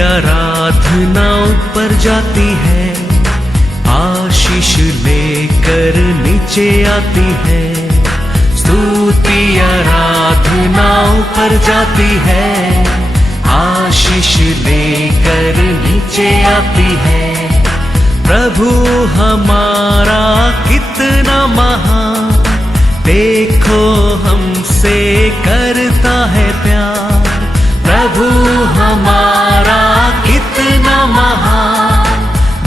आराधना ऊपर जाती है, आशीष लेकर नीचे आती है। स्तुति आराधना ऊपर जाती है, आशीष लेकर नीचे आती है। प्रभु हमारा कितना महान, देखो हमसे करता है प्यार। प्रभु हमारा कितना महान,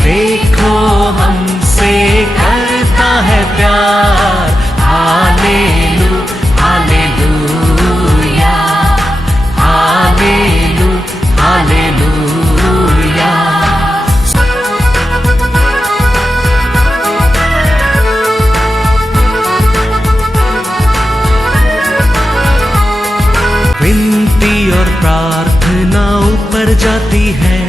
देखो हमसे करता है प्यार। हालेलू हालेलूया, हालेलू हालेलूया। विनती और प्रार्थना ऊपर जाती है,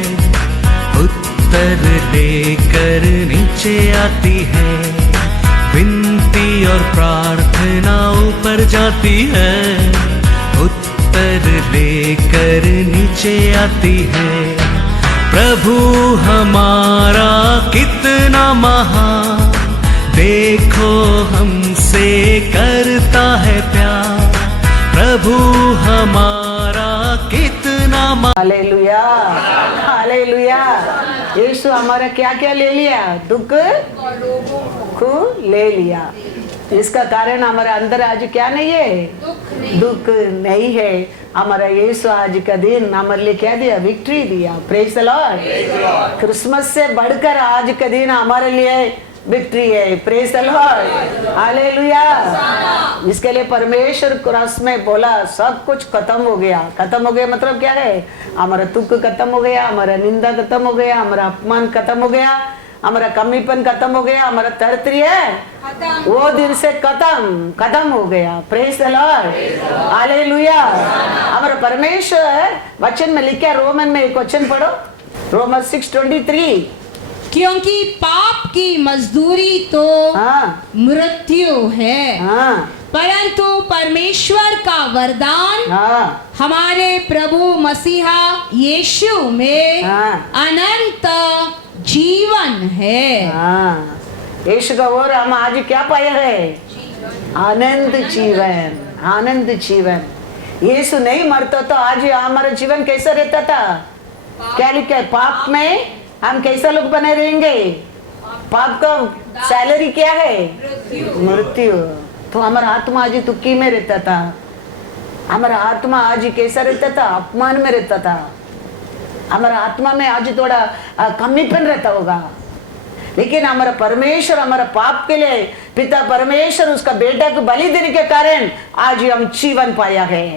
उत्तर लेकर नीचे आती है। विनती और प्रार्थना ऊपर जाती है, उत्तर लेकर नीचे आती है। प्रभु हमारा कितना महान, देखो हमसे करता है प्यार। प्रभु हमारा कितना हालेलुया हालेलुया। यीशु हमारा क्या क्या ले लिया? दुख को ले लिया। इसका कारण हमारे अंदर आज क्या नहीं है? दुख नहीं है। हमारा यीशु आज का दिन हमारे लिए क्या दिया? विक्ट्री दिया। Praise the Lord. क्रिसमस से बढ़कर आज का दिन हमारे लिए विक्ट्री है। Praise the Lord hallelujah. इसके लिए परमेश्वर क्रॉस में बोला सब कुछ खत्म हो गया। खत्म हो गया मतलब क्या है? हमारा दुख खत्म हो गया, हमारा निंदा खत्म हो गया, हमारा अपमान खत्म हो गया, हमारा कमीपन खत्म हो गया, हमारा दरिद्र वो दिन से खत्म हो गया। Praise the Lord hallelujah. हमारा परमेश्वर वचन में लिखा, रोमन में एक वचन पढ़ो, रोमन 6:23। क्योंकि पाप की मजदूरी तो मृत्यु है, परंतु परमेश्वर का वरदान हमारे प्रभु मसीहा यीशु में अनंत जीवन है। यीशु का और हम आज क्या पाया है? आनंद जीवन। आनंद जीवन। यीशु नहीं मरता तो आज हमारा जीवन कैसा रहता था? क्या लिखा है? पाप में हम कैसा लोग बने रहेंगे? पाप का सैलरी क्या है? मृत्यु। तो हमारा आत्मा आज दुखी में रहता था। हमारा आत्मा आज कैसा रहता था? अपमान में रहता था। हमारा आत्मा में आज थोड़ा कमीपन रहता होगा। लेकिन हमारा परमेश्वर हमारा पाप के लिए पिता परमेश्वर उसका बेटा को बलि देने के कारण आज हम जीवन पाया है।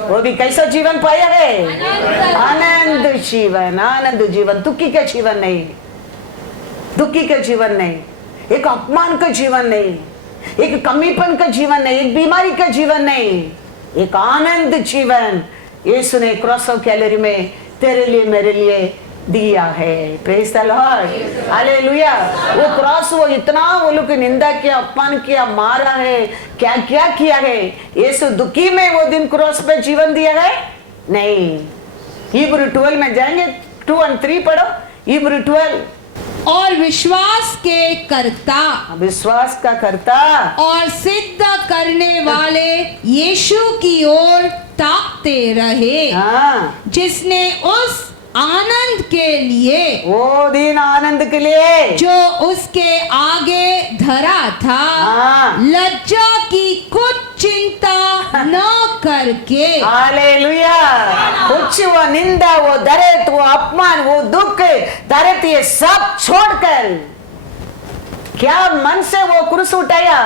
वो भी कैसा जीवन पाया है? आनंद जीवन। आनंद जीवन। दुखी का जीवन नहीं, दुखी का जीवन नहीं, एक अपमान का जीवन नहीं, एक कमीपन का जीवन नहीं, एक बीमारी का जीवन नहीं, एक आनंद जीवन यीशु ने क्रॉस ऑफ कैलरी में तेरे लिए मेरे लिए दिया है। Praise the Lord hallelujah. वो क्रॉस, वो इतना वो लोग निंदा किया, अपमान किया, मारा है, क्या क्या किया है। यीशु दुखी में वो दिन क्रॉस पे जीवन दिया है? नहीं। हिब्रू 12 में जाएंगे, 2 और 3 पढ़ो। हिब्रू 12। और विश्वास के कर्ता, विश्वास का कर्ता और सिद्ध करने वाले यीशु की ओर ताकते रहे, जिसने उस आनंद के लिए, वो दिन आनंद के लिए जो उसके आगे धरा था, लज्जा की कुछ चिंता न करके, हालेलुया, कुछ वो निंदा, वो दर्द, वो अपमान, वो दुख दर्द, ये सब छोड़कर क्या मन से वो क्रूस उठाया?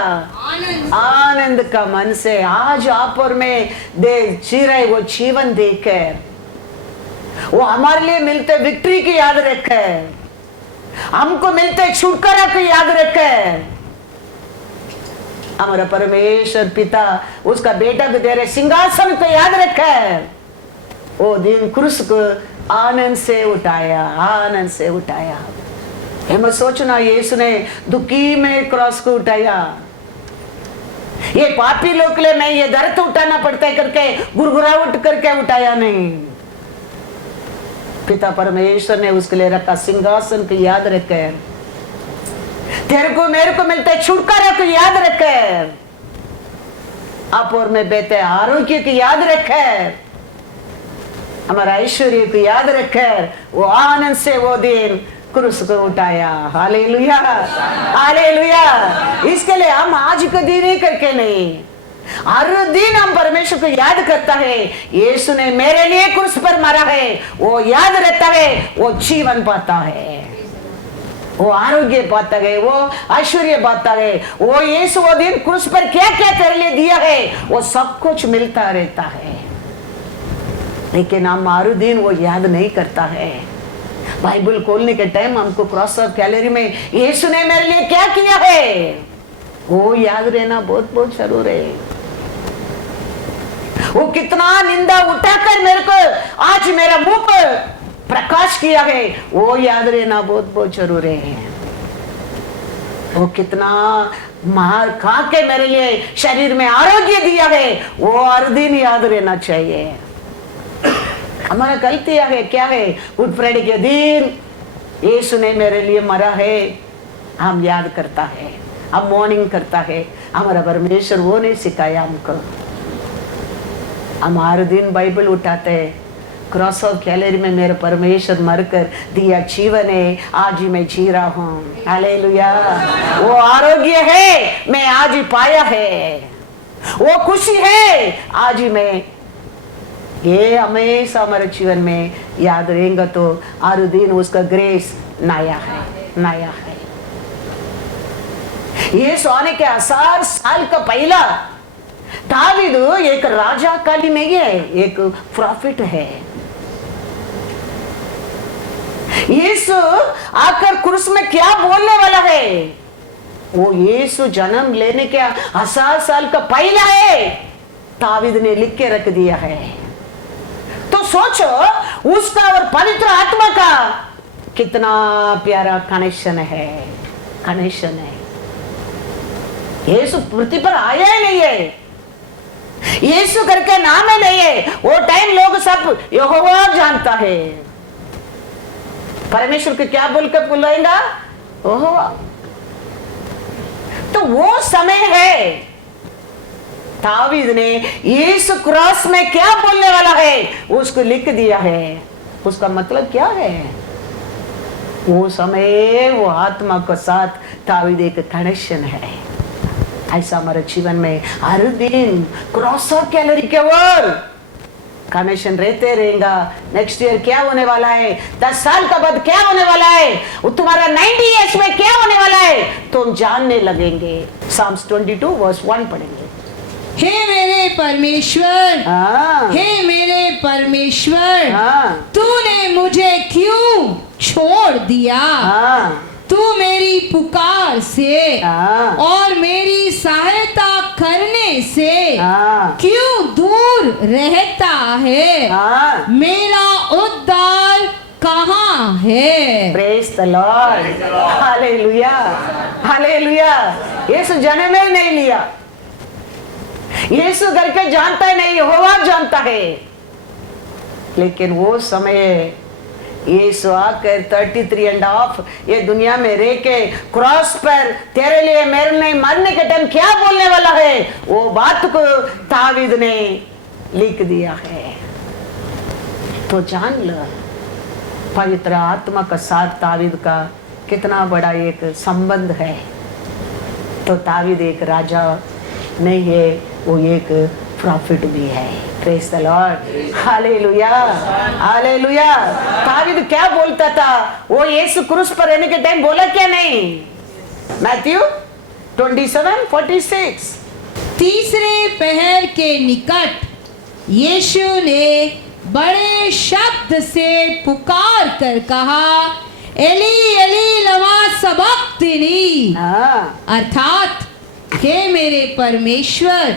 आनंद का मन से। आज आप और मैं जी रहे वो जीवन देकर वो हमारे लिए मिलते विक्ट्री की याद रखे, हमको मिलते छुटकारा की याद रखे। हमारा परमेश्वर पिता उसका बेटा को दे रहे सिंहासन को याद रखे। वो दिन क्रूस को आनंद से उठाया, आनंद से उठाया। मत सोचना यीशु ने दुखी में क्रॉस को उठाया, ये पापी लोग के लिए नहीं, ये दर्द उठाना पड़ता है करके गुरगुराहट करके उठाया नहीं। पिता परमेश्वर ने उसके लिए रखा सिंहासन को याद रखकर, तेरे को मेरे को मिलता है छुटकारा को याद रखकर, आप और मैं बेहते आरोग्य को याद रखकर, हमारा ऐश्वर्य को याद रखकर वो आनंद से वो दिन क्रूस को उठाया। Hallelujah, hallelujah. इसके लिए हम आज का दिन ही करके नहीं, हर दिन हम परमेश्वर को याद करता है, यीशु ने मेरे लिए क्रूस पर मरा है, वो याद रहता है, वो जीवन पाता है, वो आरोग्य पाता है, वो ऐश्वर्य पाता है। वो यीशु वो दिन क्रूस पर क्या क्या तेरे लिए दिया है, वो सब कुछ मिलता रहता है, लेकिन हम हर दिन वो याद नहीं करता है। बाइबल खोलने के टाइम हमको क्रॉस ऑफ कैलरी में यीशु ने मेरे लिए क्या किया है, वो याद रहना बहुत बहुत जरूर है। वो कितना निंदा उठाकर मेरे को आज मेरा मुंह पर प्रकाश किया है, वो याद रहना बहुत बहुत जरूर है। वो कितना मार खा के मेरे लिए शरीर में आरोग्य दिया है, वो हर दिन याद रहना चाहिए। हमारा गलतियां है क्या है, गुड फ्राइडे के दिन यीशु ने मेरे लिए मरा है, हम याद करता है, हम मॉर्निंग करता है। हमारा परमेश्वर वो नहीं सिखाया हमको। हम हर दिन बाइबल उठाते हैं, क्रॉस ऑफ कैलरी में मेरे परमेश्वर मरकर दिया जीवन है, आज ही मैं जी रहा हूँ। हालेलुया। वो आरोग्य है मैं आज ही पाया है, वो खुशी है आज ही मैं, ये हमेशा हमारे जीवन में याद रहेगा। तो हर दिन उसका ग्रेस नया है, नया है। ये सोने के 1000 साल का पहला दावीद एक राजा काली नहीं है, एक प्रॉफिट है। यीशु आकर क्रूस में क्या बोलने वाला है, वो यीशु जन्म लेने के 1000 साल का पहला है, दावीद ने लिख के रख दिया है। तो सोचो उसका और पवित्र आत्मा का कितना प्यारा कनेक्शन है, कनेक्शन है। यीशु पृथ्वी पर आया ही नहीं है, यीशु करके नाम ही नहीं है। वो टाइम लोग सब यहोवा जानता है, परमेश्वर को क्या बोलकर बुलाएगा, यहोवा। तो वो समय है, दावीद ने यीशु क्रॉस में क्या बोलने वाला है उसको लिख दिया है। उसका मतलब क्या है, वो समय वो आत्मा के साथ दावीद एक कनेक्शन है। ऐसा हमारे जीवन में हर दिन क्रॉस ऑफ कैलरी के ओर कनेक्शन रहते रहेगा। नेक्स्ट ईयर क्या होने वाला है, 10 साल का बाद क्या होने वाला है, तुम्हारा 90 ईयर्स में क्या होने वाला है, तुम जानने लगेंगे। Psalms 22 verse 1 पढ़ेंगे। हे मेरे परमेश्वर, हे मेरे परमेश्वर, तूने मुझे क्यों छोड़ दिया, तू मेरी पुकार से और मेरी सहायता करने से क्यों दूर रहता है, मेरा उद्धार कहाँ है। Praise the Lord, hallelujah, hallelujah. Yeshu जन्म ही नहीं लिया, यीशु करके जानता ही नहीं, यहोवा जानता है। लेकिन वो समय यीशु आकर 33.5 ये दुनिया में रह के क्रॉस पर तेरे लिए मेरे लिए मरने के टाइम क्या बोलने वाला है, वो बात को दावीद ने लिख दिया है। तो जान लो पवित्र आत्मा का साथ दावीद का कितना बड़ा एक संबंध है। तो दावीद एक राजा नहीं है, वो एक प्रॉफिट भी है। Praise the Lord, hallelujah, hallelujah. David क्या बोलता था, वो यीशु क्रूस पर रहने के टाइम बोला क्या नहीं, मैथ्यू 27:46। तीसरे पहर के निकट यीशु ने बड़े शब्द से पुकार कर कहा, एली एली लमा सबक्तनी, अर्थात हे मेरे परमेश्वर,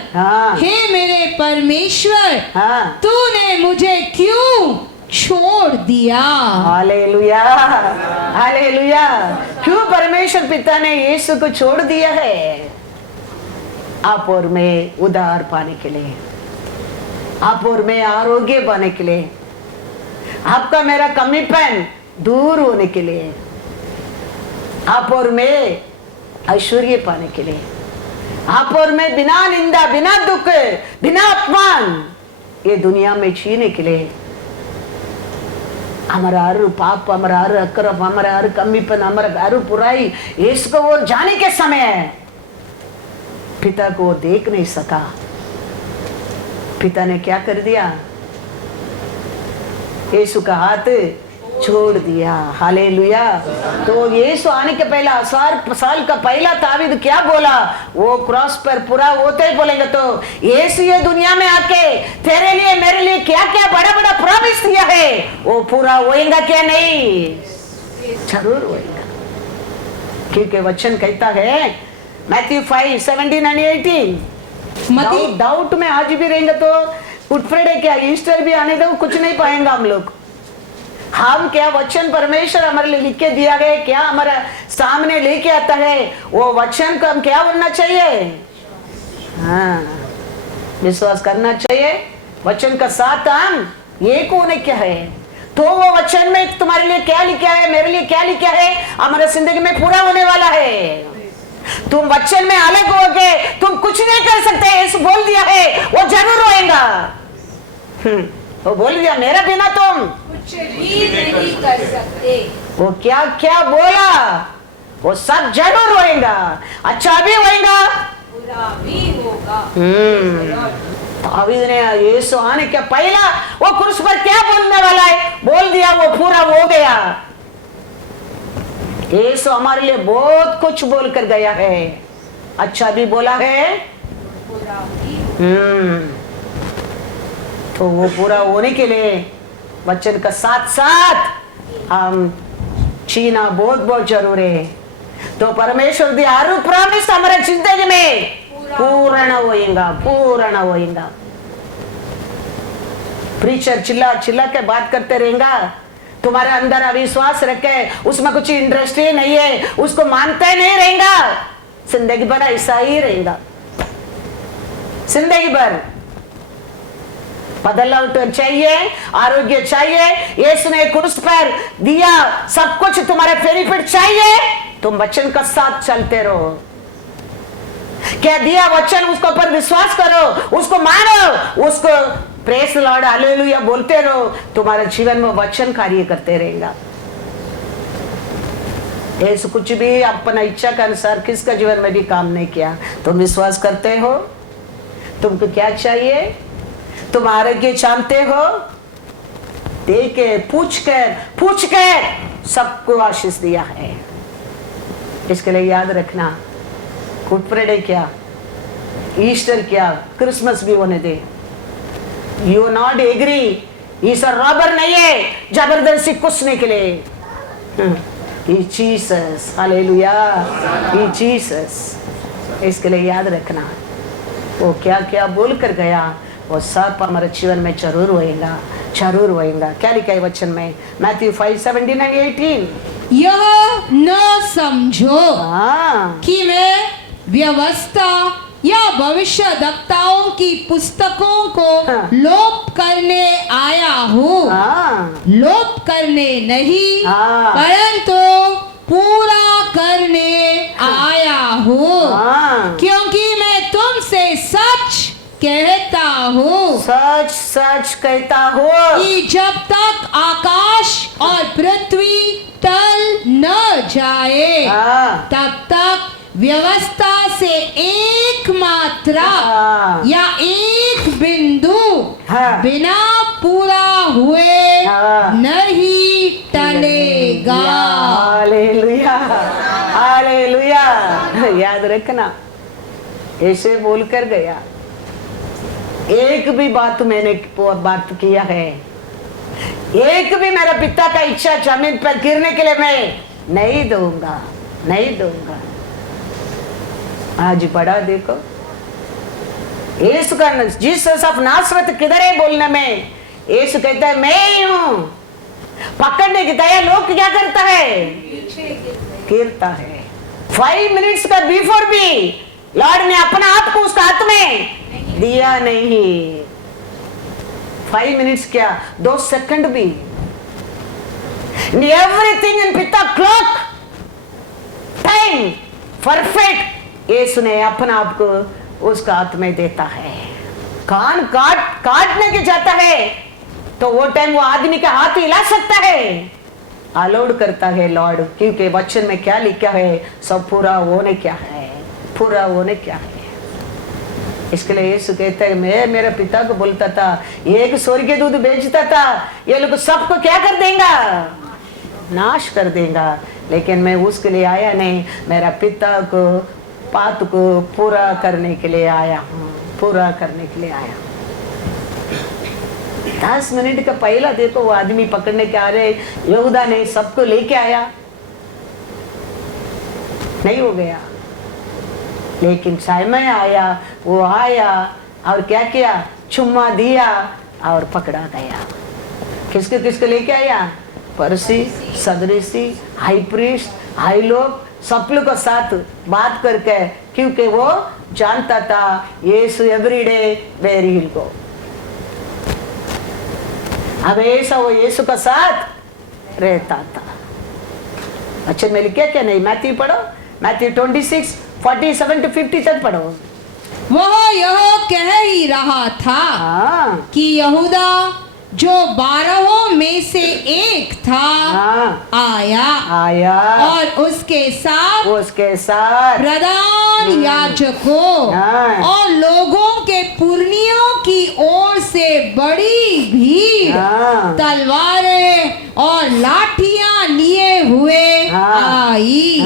हे मेरे परमेश्वर, तूने मुझे क्यों छोड़ दिया। Hallelujah, hallelujah. क्यों परमेश्वर पिता ने यीशु को छोड़ दिया है, आप और मैं उद्धार पाने के लिए, आप और मैं आरोग्य पाने के लिए, आपका मेरा कमीपन दूर होने के लिए, आप और मैं ऐश्वर्य पाने के लिए, आप और मैं बिना निंदा, बिना दुख, बिना अपमान ये दुनिया में जीने के लिए, हमारा हर पाप, हमारा हर अक्रम, हमारा हर कमीपन, हमारा हर बुराई इसको वो जाने के समय पिता को देख नहीं सका। पिता ने क्या कर दिया? यीशु का हाथ छोड़ दिया। हालेलुया। तो यीशु आने के पहला 1000 साल का पहला तावीद क्या बोला? वो क्रॉस पर पूरा होते ही बोलेंगे तो यीशु ये दुनिया में आके तेरे लिए मेरे लिए क्या क्या बड़ा बड़ा प्रॉमिस दिया है वो पूरा होएगा क्या? नहीं, जरूर होएगा। क्योंकि वचन कहता है मैथ्यू 5:17 and 18, डाउट में आज भी रहेंगे तो गुड फ्राइडे क्या ईस्टर भी आने दो, कुछ नहीं पाएंगे हम लोग। हम क्या वचन परमेश्वर हमारे लिए लिख के दिया गया, क्या हमारा सामने लेके आता है, वो वचन को हम क्या बोलना चाहिए? हाँ, विश्वास करना चाहिए। वचन का साथ हम एक होने क्या है, तो वो वचन में तुम्हारे लिए क्या लिखा है, मेरे लिए क्या लिखा है, हमारे जिंदगी में पूरा होने वाला है। तुम वचन में अलग हो गए, तुम कुछ नहीं कर सकते, ऐसा बोल दिया है, वो जरूर होएगा। वो बोल दिया मेरा बिना तुम कुछ भी नहीं कर सकते। वो क्या क्या बोला वो सब जरूर होएगा, अच्छा भी होएगा, बुरा भी होगा। दावीद ने यीशु आने के पहला वो क्रूस पर क्या बोलने वाला है बोल दिया, वो पूरा हो गया। यीशु हमारे लिए बहुत कुछ बोल कर गया है, अच्छा भी बोला है, बुरा भी। तो वो पूरा होने के लिए वचन का साथ साथ हम जीना बहुत बहुत जरूरी है। तो परमेश्वर दी हर प्रॉमिस हमारे जिंदगी में पूर्ण होएगा, पूर्ण होएगा। प्रीचर चिल्ला चिल्ला के बात करते रहेगा, तुम्हारे अंदर अविश्वास रखे, उसमें कुछ इंटरेस्ट ही नहीं है, उसको मानते नहीं रहेगा, जिंदगी भर ऐसा ही रहेगा। जिंदगी भर बदलाव चाहिए, आरोग्य चाहिए, यीशु ने क्रूस पर दिया सब कुछ, तुम्हारे बेनिफिट चाहिए, तुम वचन का साथ चलते रहो। क्या दिया वचन, उसके ऊपर विश्वास करो, उसको मानो, उसको प्रेस लॉर्ड हालेलुया बोलते रहो, तुम्हारे जीवन में वचन कार्य करते रहेगा। यीशु कुछ भी अपना इच्छा के अनुसार किसका जीवन में भी काम नहीं किया। तुम विश्वास करते हो? तुमको क्या चाहिए? तुम आरोग्य चाहते हो? देखे पूछ कर सबको आशीष दिया है। इसके लिए याद रखना, गुड फ्राइडे क्या, ईस्टर क्या, क्रिसमस भी होने दे। यू नॉट एग्री, ईसा रॉबर नहीं है जबरदस्ती कुछने के लिए। Jesus, hallelujah, Jesus. इसके लिए याद रखना, वो क्या क्या बोल कर गया वो सब हमारे जीवन में जरूर होएगा, जरूर होएगा। क्या लिखा है वचन में? मैथ्यू 5:17 and 18, यह न समझो कि मैं व्यवस्था या भविष्यद्वक्ताओं की पुस्तकों को लोप करने आया हूँ। लोप करने नहीं परंतु पूरा करने आया हूँ, क्योंकि मैं तुमसे सच कहता हूँ, सच सच कहता हूँ कि जब तक आकाश और पृथ्वी टल न जाए तब तक व्यवस्था से एक मात्रा या एक बिंदु बिना पूरा हुए नहीं टलेगा। Hallelujah, hallelujah. याद रखना, ऐसे बोलकर गया, एक भी बात मैंने बात किया है, एक भी मेरा पिता का इच्छा जमीन पर गिरने के लिए मैं नहीं दूंगा, नहीं दूंगा। आज बड़ा देखो, यीशु का जीसस ऑफ नासरत किधर है बोलने में? यीशु कहता है मैं ही हूं। पकड़ने की दया लोग क्या करता है? गिरता है। 5 मिनट्स का बिफोर भी लॉर्ड ने अपना आप को उसका हाथ में दिया नहीं। 5 मिनट्स क्या, 2 सेकंड भी एवरीथिंग इन पिता क्लॉक टाइम परफेक्ट यीशु ने अपना आप को उसका हाथ में देता है। कान काटने के जाता है तो वो टाइम वो आदमी का हाथ हिला सकता है, अलाउड करता है लॉर्ड, क्योंकि वचन में क्या लिखा है सब पूरा होने क्या है, पूरा होने क्या है। इसके लिए यीशु कहता है मैं मेरे पिता को बोलता था एक स्वर्गीय दूध बेचता था, ये लोग सबको क्या कर देगा, नाश कर देगा, लेकिन मैं उसके लिए आया नहीं, मेरा पिता को बात को पूरा करने के लिए आया हूँ, पूरा करने के लिए आया हूँ। 10 मिनट का पहला देखो वो आदमी पकड़ने के आ रहे, यहूदा ने सबको लेके आया, नहीं हो गया, लेकिन साइमन आया, वो आया और क्या किया, चुम्मा दिया और पकड़ा गया। किसके किसके लेके आया, फरीसी, सदरीसी, हाई प्रीस्ट, हाई लोग, सब लोग के साथ बात करके, क्योंकि वो जानता था Yeshu everyday where he will go, हमेशा वो यीशु का साथ रहता था। अच्छा मैं लिखा क्या नहीं, मैथ्यू पढ़ो, मैथ्यू 26:47 to 50 तक पढ़ो। वह यह कह ही रहा था कि यहूदा जो 12 में से एक था आया और उसके साथ प्रधान याजकों और लोगों के पुरनियों की ओर से बड़ी भीड़ तलवारें और लाठियां लिए हुए आई।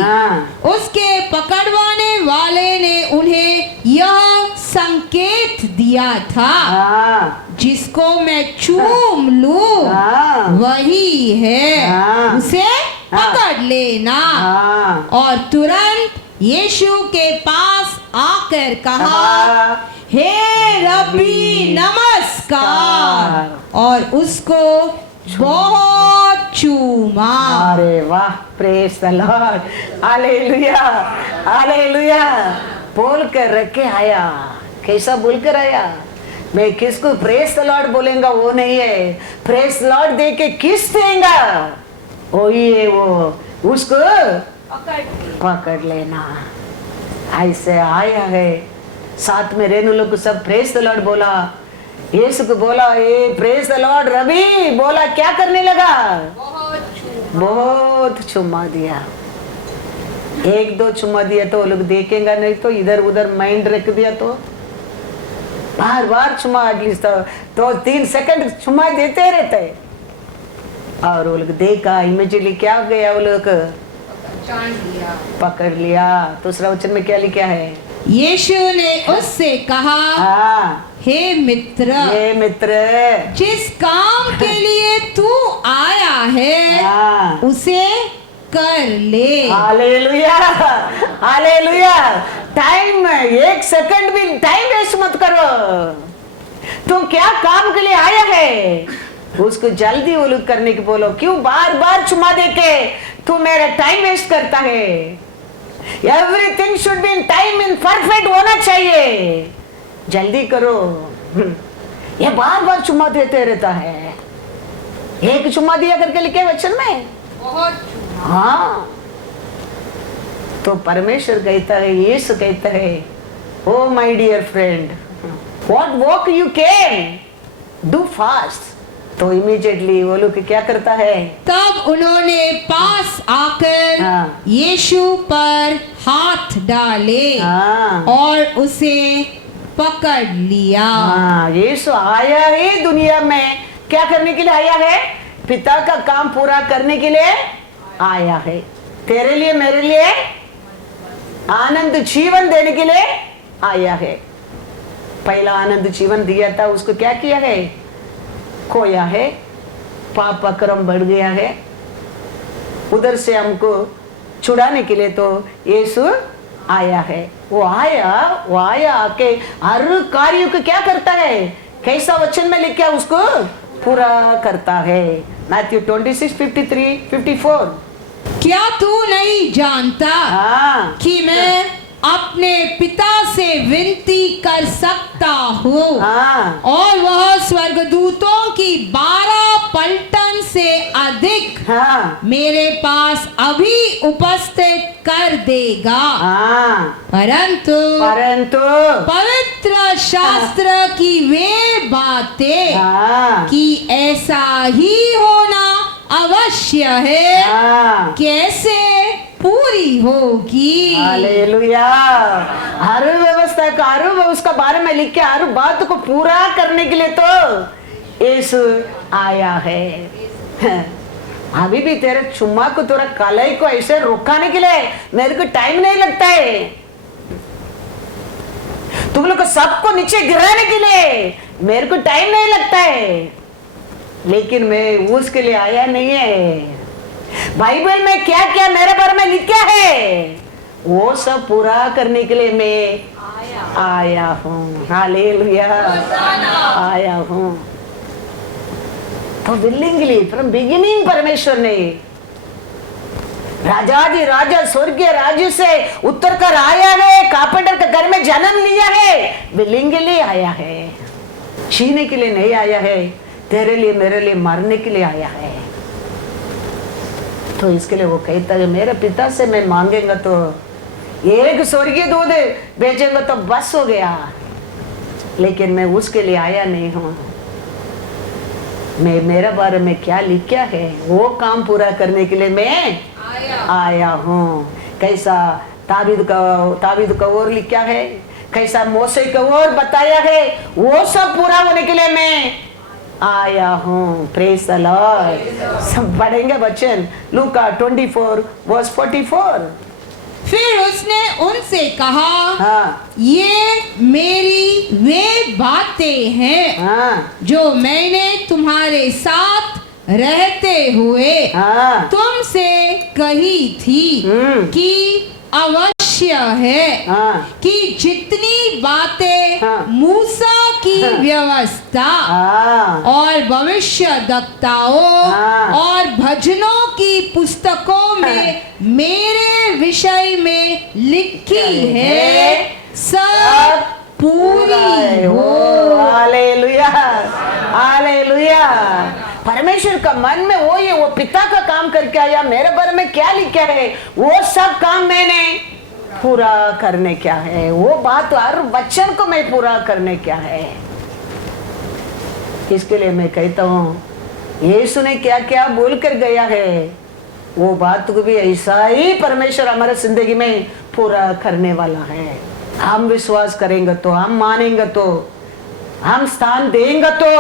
उसके पकड़वाने वाले ने उन्हें यह संकेत दिया था जिसको मैं चूम लूं वही है, उसे पकड़ लेना। और तुरंत यीशु के पास आकर कहा हे रब्बी नमस्कार, और उसको बहुत चूमा। अरे वाह, praise the Lord, hallelujah hallelujah. बोल कर रखे आया, कैसा बोल कर आया, मैं किसको प्रेज द लॉर्ड बोलेगा वो नहीं है, प्रेज द लॉर्ड दे के किस देगा वही है, वो उसको पकड़ लेना। ऐसे आया है, साथ में रेनू लोग सब प्रेज द लॉर्ड बोला, यीशु को बोला ए प्रेज द लॉर्ड, रवि बोला क्या करने लगा, बहुत चुम्मा दिया। 1-2 चुम्मा दिया तो वो लोग देखेगा नहीं, तो इधर उधर माइंड रख दिया तो बार बार चुम्मा एटलीस्ट तो 3 सेकंड चुम्मा देते रहते, और वो लोग देखा इमीडिएटली क्या हो गया, वो लोग पकड़ लिया। दूसरा वचन में क्या लिखा है, यीशु ने उससे कहा हे मित्र, जिस काम के लिए तू आया है उसे कर ले। Hallelujah hallelujah. टाइम 1 सेकंड भी टाइम वेस्ट मत करो, तुम क्या काम के लिए आया है उसको जल्दी वो लोग करने की बोलो। क्यों बार बार चुमा देके तू मेरा टाइम वेस्ट करता है, everything should be in time, in perfect होना चाहिए, जल्दी करो। ये बार बार चुम्मा देते रहता है, एक चुम्मा दिया करके लिखे वचन में बहुत। हाँ, तो परमेश्वर कहता है, यीशु कहता है oh my dear friend, what walk you can do fast. तो इमीडिएटली वो लोग क्या करता है, तब उन्होंने पास आकर यीशु पर हाथ डाले और उसे पकड़ लिया। यीशु आया है दुनिया में क्या करने के लिए आया है, पिता का काम पूरा करने के लिए आया है, तेरे लिए मेरे लिए आनंद जीवन देने के लिए आया है। पहला आनंद जीवन दिया था, उसको क्या किया है, खोया है, पाप अक्रम बढ़ गया है, उधर से हमको छुड़ाने के लिए तो यीशु आया है। वो आया आके हर कार्य को क्या करता है, कैसा वचन में लिखा है उसको पूरा करता है। मैथ्यू 26:53-54। क्या तू नहीं जानता कि मैं अपने पिता से विनती कर सकता हूँ और वह स्वर्गदूतों की 12 पलटन से अधिक हाँ मेरे पास अभी उपस्थित कर देगा, हाँ परंतु पवित्र शास्त्र की वे बातें हाँ कि ऐसा ही होना अवश्य है, हाँ कैसे पूरी होगी। हालेलुया। हर व्यवस्था का हर उसका बारे में लिख के हर बात को पूरा करने के लिए तो यीशु आया है। अभी भी तेरे चुम्मा को तेरा कलाई को ऐसे रुकाने के लिए मेरे को टाइम नहीं लगता है। तुम लोग को सबको नीचे गिराने के लिए मेरे को टाइम नहीं लगता है, लेकिन मैं उसके लिए आया नहीं है। बाइबल में क्या क्या मेरे बारे में लिखा है वो सब पूरा करने के लिए मैं आया हूँ। हालेलुया, आया हूँ। तो विलिंगली फ्रॉम बिगिनिंग परमेश्वर ने राजाधि राजा स्वर्गीय राज्य से उतर कर आया है, कारपेंटर के घर में जन्म लिया है, विलिंगली आया है। छीने के लिए नहीं आया है, तेरे लिए मेरे लिए मरने के लिए आया है। तो इसके लिए वो कहता है मेरे पिता से मैं मांगेगा तो एक स्वर्गीय दूध बेचेंगे तो बस हो गया, लेकिन मैं उसके लिए आया नहीं हूँ। मैं मेरे बारे में क्या लिखा है वो काम पूरा करने के लिए मैं आया हूँ। कैसा ताबीद का और लिखा है, कैसा मोसे का और बताया है, वो सब पूरा होने के लिए मैं आया हूँ। Praise the Lord. सब पढ़ेंगे वचन लूका 24:44। फिर उसने उनसे कहा, हाँ ये मेरी वे बातें हैं हाँ जो मैंने तुम्हारे साथ रहते हुए हाँ तुमसे कही थी कि अवश्य है हाँ कि जितनी बातें हाँ। मूसा की हाँ। व्यवस्था हाँ और भविष्यद्वक्ताओं हाँ। और भजनों की पुस्तकों में मेरे विषय में लिखी है सब पूरी हो। Hallelujah, hallelujah. परमेश्वर का मन में वो ये वो पिता का काम करके आया, मेरे बारे में क्या लिखा है वो सब काम मैंने पूरा करने क्या है। वो बात हर वचन को मैं पूरा करने क्या है। इसके लिए मैं कहता हूँ यीशु ने क्या क्या बोल कर गया है वो बात को भी ऐसा ही परमेश्वर हमारे जिंदगी में पूरा करने वाला है। हम विश्वास करेंगे तो, हम मानेंगे तो, हम स्थान देंगे तो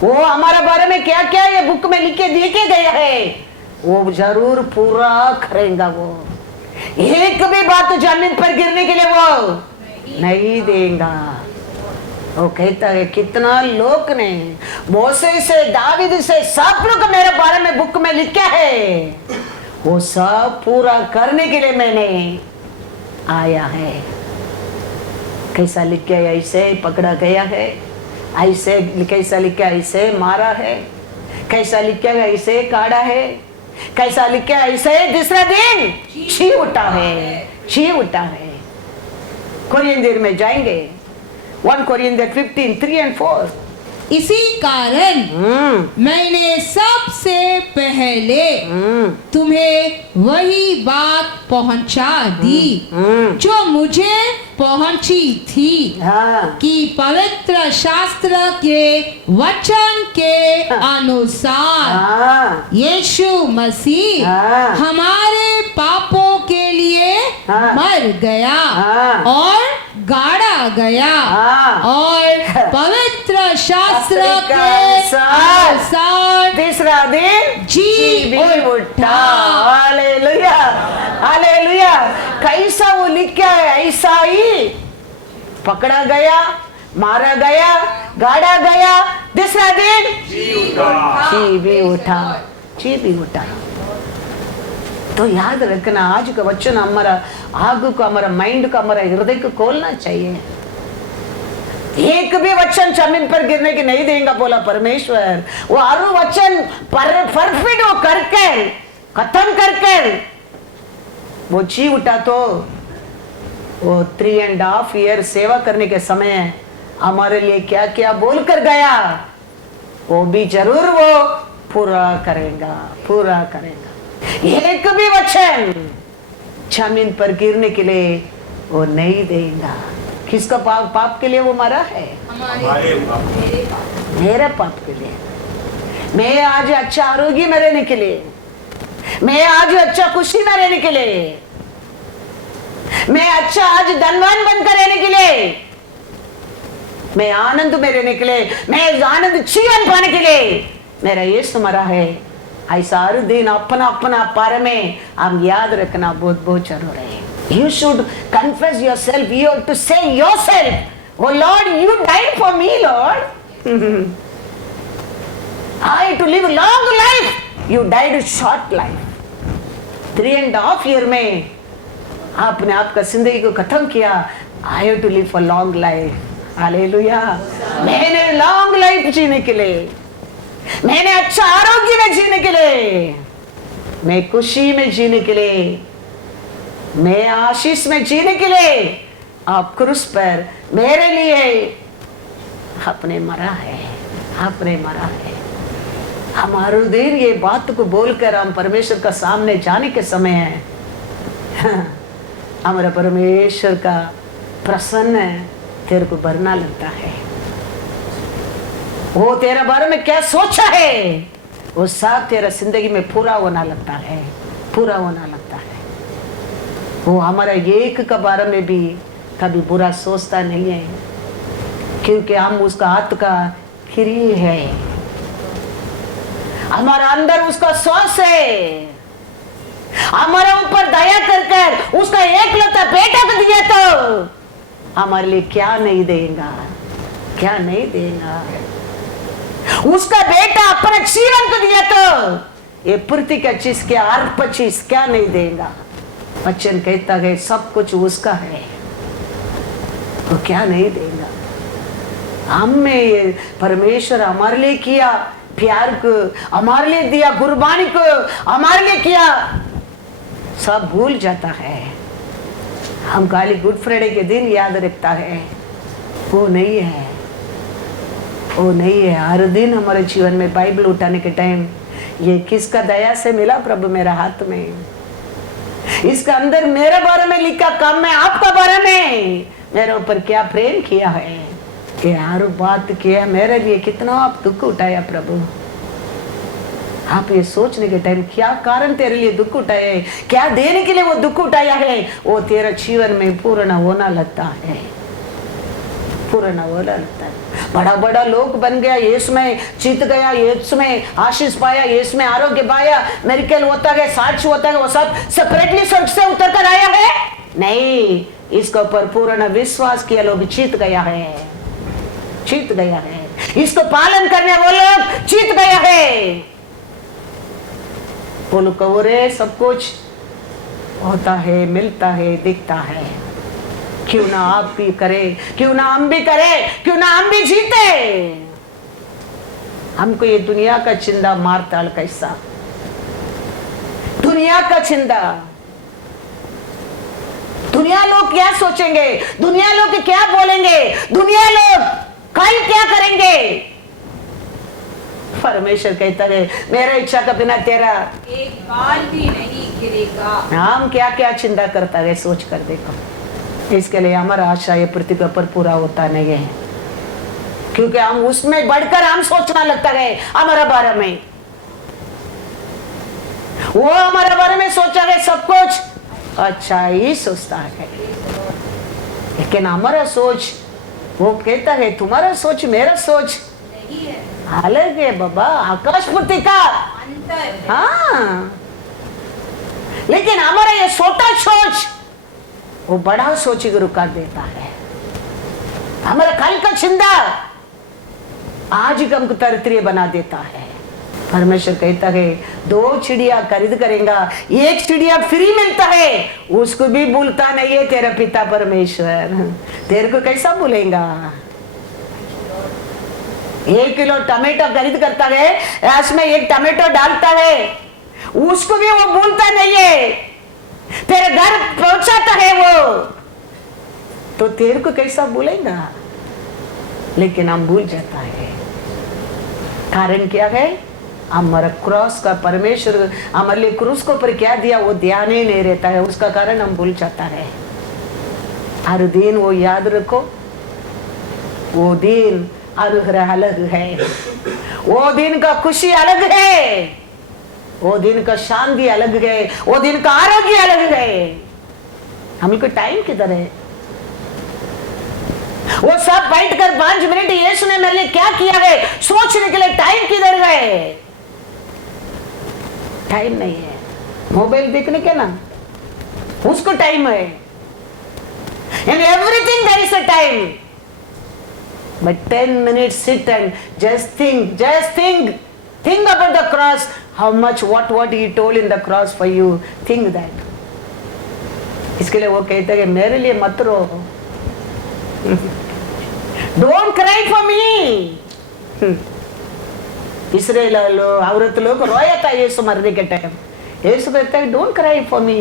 वो हमारे बारे में क्या क्या ये बुक में लिख के दिए के गया है वो जरूर पूरा करेगा। वो एक भी बात जमीन पर गिरने के लिए वो नहीं देगा। वो कहता है कितना लोग ने मोसे से दावीद से सब लोग मेरे बारे में बुक में लिखा है वो सब पूरा करने के लिए मैंने आया है। कैसा लिखा है ऐसे पकड़ा गया है, ऐसे कैसा लिखा है ऐसे मारा है, कैसा लिखा है ऐसे काढ़ा है, कैसा लिखा है ऐसे दूसरा दिन छी उठा है, छी उठा है। कोरियंदर में जाएंगे 1 कोरियंदर 15:3-4। इसी कारण मैंने सबसे पहले तुम्हें वही बात पहुंचा दी जो मुझे पहुंची थी हाँ। कि पवित्र शास्त्र के वचन के अनुसार हाँ। यीशु मसीह हाँ। हमारे पापों के लिए हाँ। मर गया हाँ। और गाड़ा गया हाँ। और पवित्र शास्त्र के अनुसार अनुसार तीसरा दिन जी उठा। Hallelujah, hallelujah. कैसा वो लिखा है ऐसा ही पकड़ा गया, मारा गया, गाड़ा गया, दूसरा दिन जी भी उठा, जी भी उठा। तो याद रखना आज का वचन हमारा आग को, हमारा माइंड को, हमारा हृदय को खोलना चाहिए। एक भी वचन जमीन पर गिरने की नहीं देगा बोला परमेश्वर। वो हर वचन परफेक्ट हो करके खत्म करके वो जी उठा। तो वो 3.5 ईयर सेवा करने के समय हमारे लिए क्या क्या बोल कर गया वो भी जरूर वो पूरा करेगा, पूरा करेगा। एक भी वचन जमीन पर गिरने के लिए वो नहीं देगा। किसका पाप के लिए वो मरा है? मेरे पाप के लिए। मैं आज अच्छा आरोग्य में रहने के लिए, मैं आज अच्छा खुशी में रहने के लिए, मैं अच्छा आज धनवान बनकर रहने के लिए, मैं आनंद में रहने के लिए, मैं आनंद जीवन पाने के लिए मेरा यीशु मरा है। ऐसा हर दिन अपना अपना पार में हम याद रखना बहुत बहुत जरूरी है। You should confess yourself. You have to say yourself, "Oh Lord, you died for me, Lord. I had to live a long life. You died a short life. 3.5 years में आपने आपका जिंदगी को खत्म किया। I have to live for long life. Hallelujah. मैंने long life जीने के लिए, मैंने अच्छा आरोग्य में जीने के लिए, मैं खुशी में जीने के लिए, मैं आशीष में जीने के लिए आप क्रूस पर मेरे लिए आपने मरा है, आपने मरा है। हमारे दिन ये बात को बोलकर हम परमेश्वर का सामने जाने के समय है, हमारा परमेश्वर का प्रसन्न तेरे को भरना लगता है। वो तेरे बारे में क्या सोचा है वो सब तेरा जिंदगी में पूरा होना लगता है, पूरा होना लगता है। वो हमारा एक के बारे में भी कभी बुरा सोचता नहीं है, क्योंकि हम उसका हाथ का क्रिय है, हमारा अंदर उसका श्वास है। हमारे ऊपर दया कर कर उसका एकलौता बेटा को दिया तो हमारे लिए क्या नहीं देगा, क्या नहीं देगा। उसका बेटा अपना जीवन को दिया तो ये पृथ्वी का चीज क्या, अर्प चीज क्या नहीं देगा। वचन कहता है सब कुछ उसका है, तो क्या नहीं देगा। हमें ये परमेश्वर हमारे लिए किया प्यार को, हमारे लिए दिया कुर्बानी को, हमारे लिए किया, सब भूल जाता है। हम खाली गुड फ्राइडे के दिन याद रखता है, वो नहीं है, वो नहीं है। हर दिन हमारे जीवन में बाइबल उठाने के टाइम ये किसका दया से मिला प्रभु मेरा हाथ में, इसका अंदर मेरे बारे में लिखा काम में, आपका बारे में मेरे ऊपर क्या प्रेम किया है, कि हर बात किया मेरे लिए कितना आप दुख उठाया प्रभु। आप ये सोचने के टाइम क्या कारण तेरे लिए दुख उठाया है, क्या देने के लिए वो दुख उठाया है, वो तेरा जीवन में पूर्ण होना लगता है, पूर्ण होना लगता है। बड़ा बड़ा लोग बन गया, यीशु में जीत गया, यीशु में आशीष पाया, यीशु में आरोग्य पाया, मेरिकल होता है, साक्ष्य होता है, वो सब सेपरेटली स्वर्ग से उतर कर आया है? नहीं, इसके ऊपर पूर्ण विश्वास किया लोग जीत गया है, जीत गया है। इसको पालन करने वो लोग जीत गया है। वो लोग कहो रे सब कुछ होता है, मिलता है, दिखता है, क्यों ना आप भी करें, क्यों ना हम भी करें, क्यों ना हम भी जीते। हमको ये दुनिया का चिंता मारता कैसा, दुनिया का चिंता, दुनिया लोग क्या सोचेंगे, दुनिया लोग क्या बोलेंगे, दुनिया लोग कल क्या करेंगे। परमेश्वर कहता है मेरा इच्छा का बिना तेरा एक बाल भी नहीं गिरेगा। हम क्या क्या चिंता करता है सोच कर देखो। इसके लिए हमारा आशा ये पृथ्वी पर पूरा होता नहीं है, क्योंकि हम उसमें बढ़कर हम सोचना लगता है हमारा बारे में। वो हमारे बारे में सोचा है सब कुछ अच्छा ही सोचता है, लेकिन हमारा सोच वो कहता है तुम्हारा सोच मेरा सोच नहीं है, अलग है बाबा, आकाश पृथ्वी का अंतर। हाँ, लेकिन हमारा ये छोटा सोच वो बड़ा सोच को रुका देता है। हमारा कल का चिंता आज ही हमको तरतरीय बना देता है। परमेश्वर कहता है 2 चिड़िया खरीद करेगा, 1 चिड़िया फ्री मिलता है, उसको भी भूलता नहीं है तेरा पिता परमेश्वर। तेरे को कैसा भूलेगा। 1 किलो टमाटो खरीद करता है, उसमें 1 टमाटो डालता है, उसको भी वो भूलता नहीं है, तेरे घर पहुंचाता है वो, तो तेरे को कैसा भूलेगा। लेकिन हम भूल जाता है। कारण क्या है? हमारा क्रॉस का परमेश्वर हमारे लिए क्रूस को पर क्या दिया वो ध्यान ही नहीं रहता है, उसका कारण हम भूल जाता है। हर दिन वो याद रखो, वो दिन अनुग्रह अलग है, वो दिन का खुशी अलग है, वो दिन का शांति अलग है, वो दिन का आरोग्य अलग है। हमको टाइम किधर है? वो सब बैठकर 5 मिनट यीशु ने मेरे लिए क्या किया है सोचने के लिए टाइम किधर गए? टाइम नहीं है। मोबाइल देखने के ना उसको टाइम है। In everything there is a time. But 10 minutes sit and just think about the cross. How much what he told in the cross for you. Think that. इसके लिए वो कहते हैं मेरे लिए मत रो. Don't cry for me. Israel लोग औरत लोग रोया था यीशु मरने के टाइम. यीशु कहता है don't cry for me.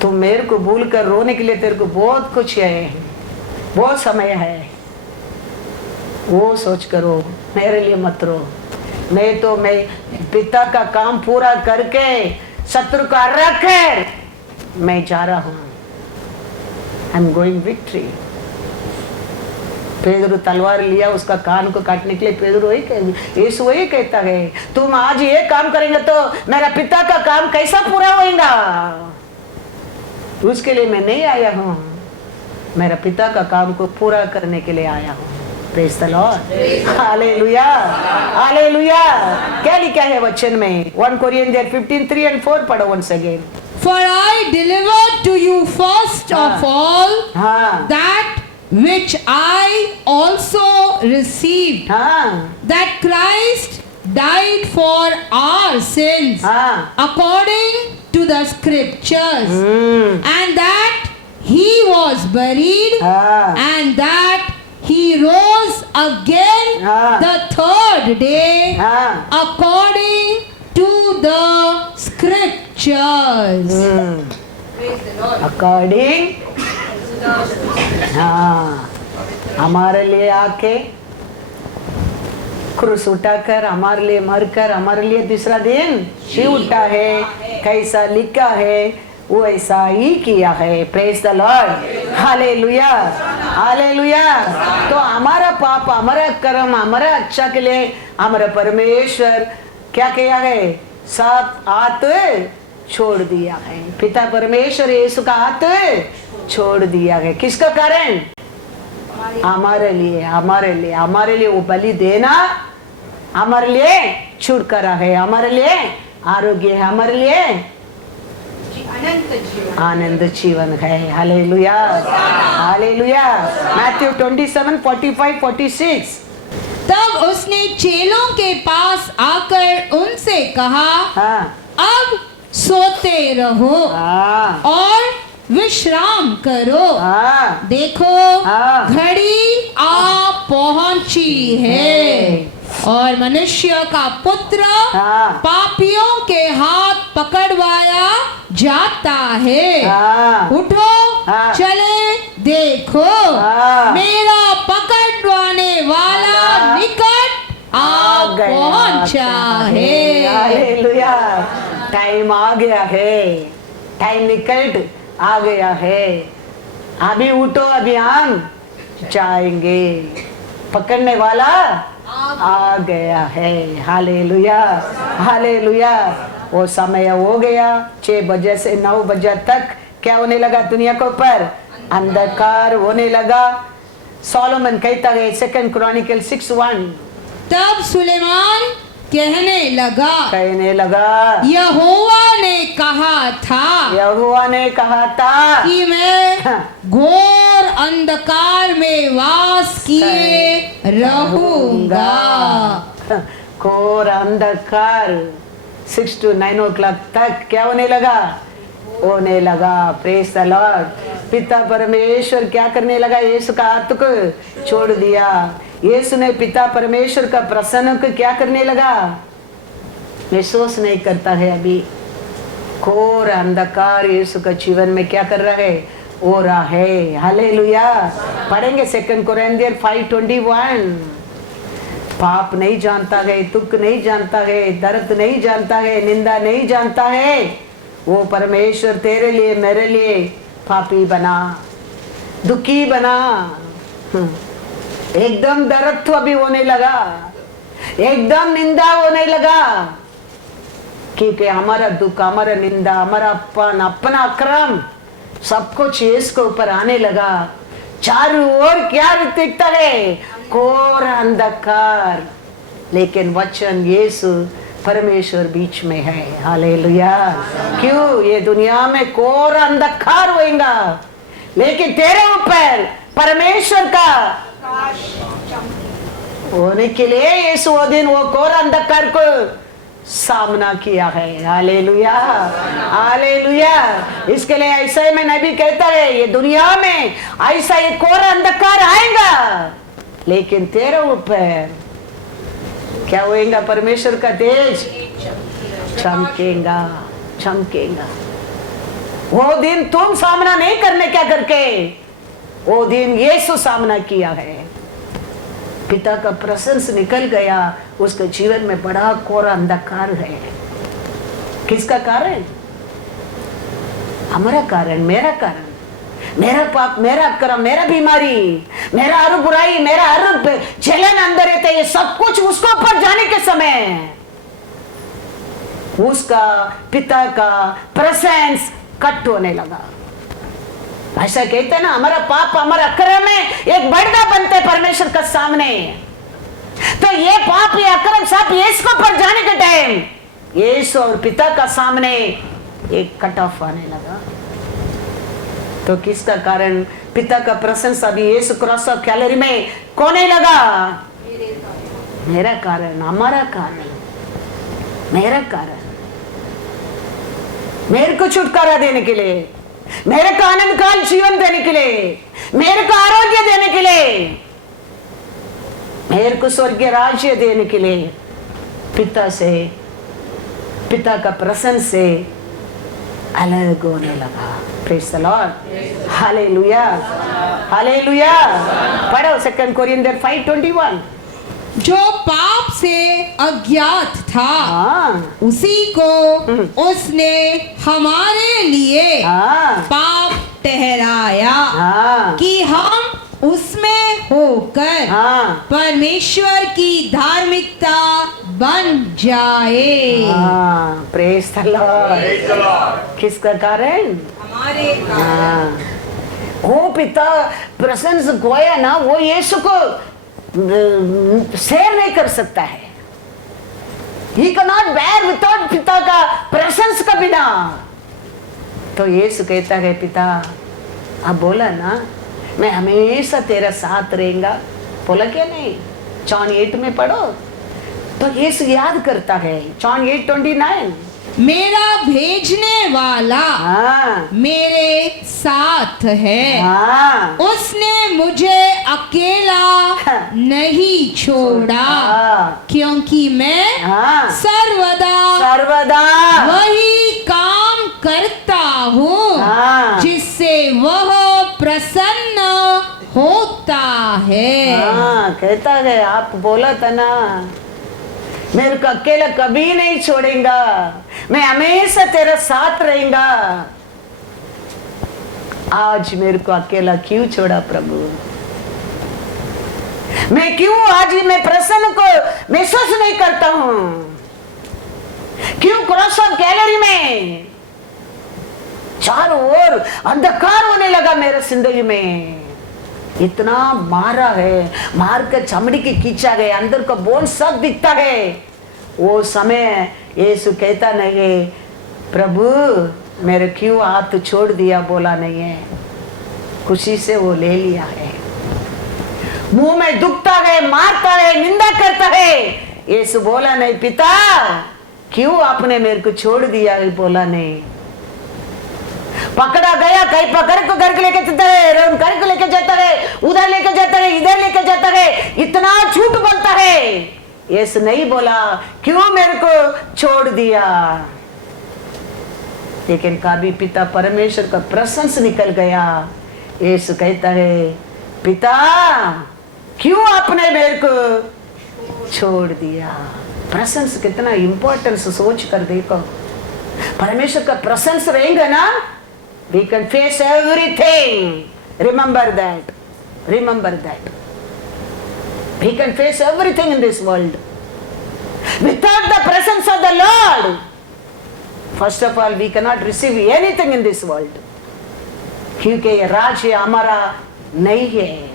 तुम मेरे को भूल कर रोने के लिए तेरे को बहुत कुछ है, बहुत समय है, वो सोच करो, मेरे लिए मत रो। मैं पिता का काम पूरा करके शत्रु का रख कर मैं जा रहा हूं। I am going victory. पेदरू तलवार लिया उसका कान को काटने के लिए, पेदरू यीशु वही कहता है तुम आज ये काम करेंगे तो मेरा पिता का काम कैसा पूरा होगा? उसके लिए मैं नहीं आया हूं, मेरा पिता का काम को पूरा करने के लिए आया हूं। Praise the Lord, hallelujah, hallelujah. क्या लिखा है वचन में? 1 Corinthians 15:3-4 पढ़ो once again. For I delivered to you first of all that which I also received, that Christ died for our sins according to the scriptures, and that he was buried, and that he rose again the third day according to the scriptures. According हमारे लिए आके क्रूस उठाकर हमारे लिए मरकर हमारे लिए दूसरा दिन जी उठा है। कैसा लिखा है वो ऐसा ही किया है। Praise the Lord, hallelujah, hallelujah. तो हमारा पाप, हमारा कर्म, हमारा अच्छा के लिए हमारा परमेश्वर क्या किया है? सब हाथ छोड़ दिया है। पिता परमेश्वर यीशु का हाथ छोड़ दिया है। किसका कारण? हमारे लिए, हमारे लिए, हमारे लिए वो बलि देना, हमारे लिए छुटकारा है, हमारे लिए आरोग्य है, हमारे लिए आनंद जीवन है। Hallelujah, hallelujah. मैथ्यू 27:45-46। तब उसने चेलों के पास आकर उनसे कहा, अब सोते रहो और विश्राम करो। देखो घड़ी आ पहुंची है और मनुष्य का पुत्र पापियों के हाथ पकड़वाया जाता है। उठो चले, देखो मेरा पकड़वाने वाला निकट आ पहुंचा है। हालेलुया। टाइम आ गया है, टाइम निकट आ गया है। अभी उठो, अभी हम जाएंगे, पकड़ने वाला आ गया है। Hallelujah, hallelujah. वो समय हो गया। 6 बजे से 9 बजे तक क्या होने लगा? दुनिया के ऊपर अंधकार होने लगा। सोलोमन कहता है 2 Chronicles 6:1। तब सुलेमान कहने लगा यहोवा ने कहा था कि मैं घोर अंधकार में वास किए रहूंगा। घोर अंधकार 6 to 9 o'clock तक क्या होने लगा? Praise the Lord. पिता परमेश्वर क्या करने लगा? यीशु का हाथ को छोड़ दिया। यीशु ने पिता परमेश्वर का प्रसन्न को क्या करने लगा? महसूस नहीं करता है। अभी घोर अंधकार यीशु का जीवन में क्या कर रहा है? हो रहा है। हालेलुया। पढ़ेंगे 2 Corinthians 5:21। पाप नहीं जानता है, दुख नहीं जानता है, दर्द नहीं जानता है, निंदा नहीं जानता है, वो परमेश्वर तेरे लिए मेरे लिए पापी बना, दुखी बना। एकदम दर्द अभी होने लगा, एकदम निंदा होने लगा, क्योंकि हमारा दुख, हमारा निंदा, हमारा अपना अक्रम सब कुछ इसके ऊपर आने लगा। चारों ओर क्या दिखता है? घोर अंधकार, लेकिन वचन यीशु परमेश्वर बीच में है। हालेलुया। क्यों? ये दुनिया में घोर अंधकार होएगा, लेकिन तेरे ऊपर परमेश्वर का होने के लिए यीशु वो दिन वो घोर अंधकार को सामना किया है। Hallelujah, hallelujah. इसके लिए ऐसा में नबी कहता है, ये दुनिया में ऐसा एक घोर अंधकार आएगा, लेकिन तेरे ऊपर क्या होएगा? परमेश्वर का तेज चमकेगा, चमकेगा। वो दिन तुम सामना नहीं करने क्या करके, वो दिन यीशु सामना किया है। पिता का प्रशंस निकल गया, उसके जीवन में बड़ा कोरा अंधकार है। किसका कारण? हमारा कारण, मेरा कारण, मेरा पाप, मेरा अक्रम, मेरा बीमारी, मेरा हर बुराई, मेरा हर जलन अंदर रहते, ये सब कुछ उसको ऊपर जाने के समय उसका पिता का प्रशंस कट होने लगा। ऐसा कहते हैं ना, हमारा पाप, हमारा अक्रम में एक पर्दा बनते है परमेश्वर का सामने। तो ये पाप, ये अक्रम सब यीशु पर जाने के टाइम यीशु और पिता का सामने एक कट ऑफ आने लगा। तो किसका कारण? पिता का प्रशंसा अभी यीशु क्रॉस ऑफ कैलरी में कोने लगा? मेरा कारण, हमारा कारण, मेरा कारण, मेरे को छुटकारा देने के लिए, मेरे को आनंद काल जीवन देने के लिए, मेरे को आरोग्य देने के लिए, मेरे को स्वर्गीय राज्य देने के लिए पिता से, पिता का प्रसन्न से अलग होने लगा। Praise the Lord, hallelujah, hallelujah. पढ़ो 2 कोरिन्थियर 5:21। जो पाप से अज्ञात था, उसी को उसने हमारे लिए पाप ठहराया, कि हम उसमें होकर परमेश्वर की धार्मिकता बन जाए। Praise the Lord. किसका कारण? हमारे कारण। वो पिता प्रशंस गोया ना, वो यीशु को शेयर नहीं कर सकता है। He cannot bear without पिता का प्रशंस का बिना। तो यीशु कहता है, पिता अब बोला ना, मैं हमेशा तेरा साथ रहेगा, बोला क्या नहीं? जॉन 8 में पढ़ो तो यीशु याद करता है, जॉन 8:29। मेरा भेजने वाला मेरे साथ है, उसने मुझे अकेला नहीं छोड़ा, क्योंकि मैं सर्वदा वही काम करता हूँ जिससे वह प्रसन्न होता है। कहता है, आप बोला था ना, मेरे को अकेला कभी नहीं छोड़ेगा, मैं हमेशा तेरा साथ रहेगा। आज मेरे को अकेला क्यों छोड़ा प्रभु? मैं क्यों आज मैं प्रसन्न को महसूस नहीं करता हूं? क्यों क्रॉस ऑफ गैलरी में चारों ओर अंधकार होने लगा मेरे जिंदगी में? इतना मारा है, मार कर चमड़ी की खींचा गया, अंदर का बोन सब दिखता है। वो समय यीशु कहता नहीं है, प्रभु मेरे क्यों हाथ छोड़ दिया, बोला नहीं है। खुशी से वो ले लिया है। मुंह में दुखता है, मारता है, निंदा करता है, यीशु बोला नहीं, पिता क्यों आपने मेरे को छोड़ दिया, बोला नहीं। पकड़ा गया, कहीं पकड़ को घर के लेके जाता है, घर को लेके जाता है, उधर लेके जाता है, इधर लेके जाता है, इतना झूठ बोलता है। यीशु नहीं बोला क्यों मेरे को छोड़ दिया, लेकिन कभी पिता परमेश्वर का प्रशंस निकल गया। यीशु कहता है, पिता क्यों आपने मेरे को छोड़ दिया। प्रेजेंस कितना इंपॉर्टेंस सोच कर देखो। परमेश्वर का प्रेजेंस रहेगा ना, we can face everything. Remember that, remember that. We can face everything in this world without the presence of the Lord. First of all we can not receive anything in this world, क्योंकि ये राज्य हमारा नहीं है।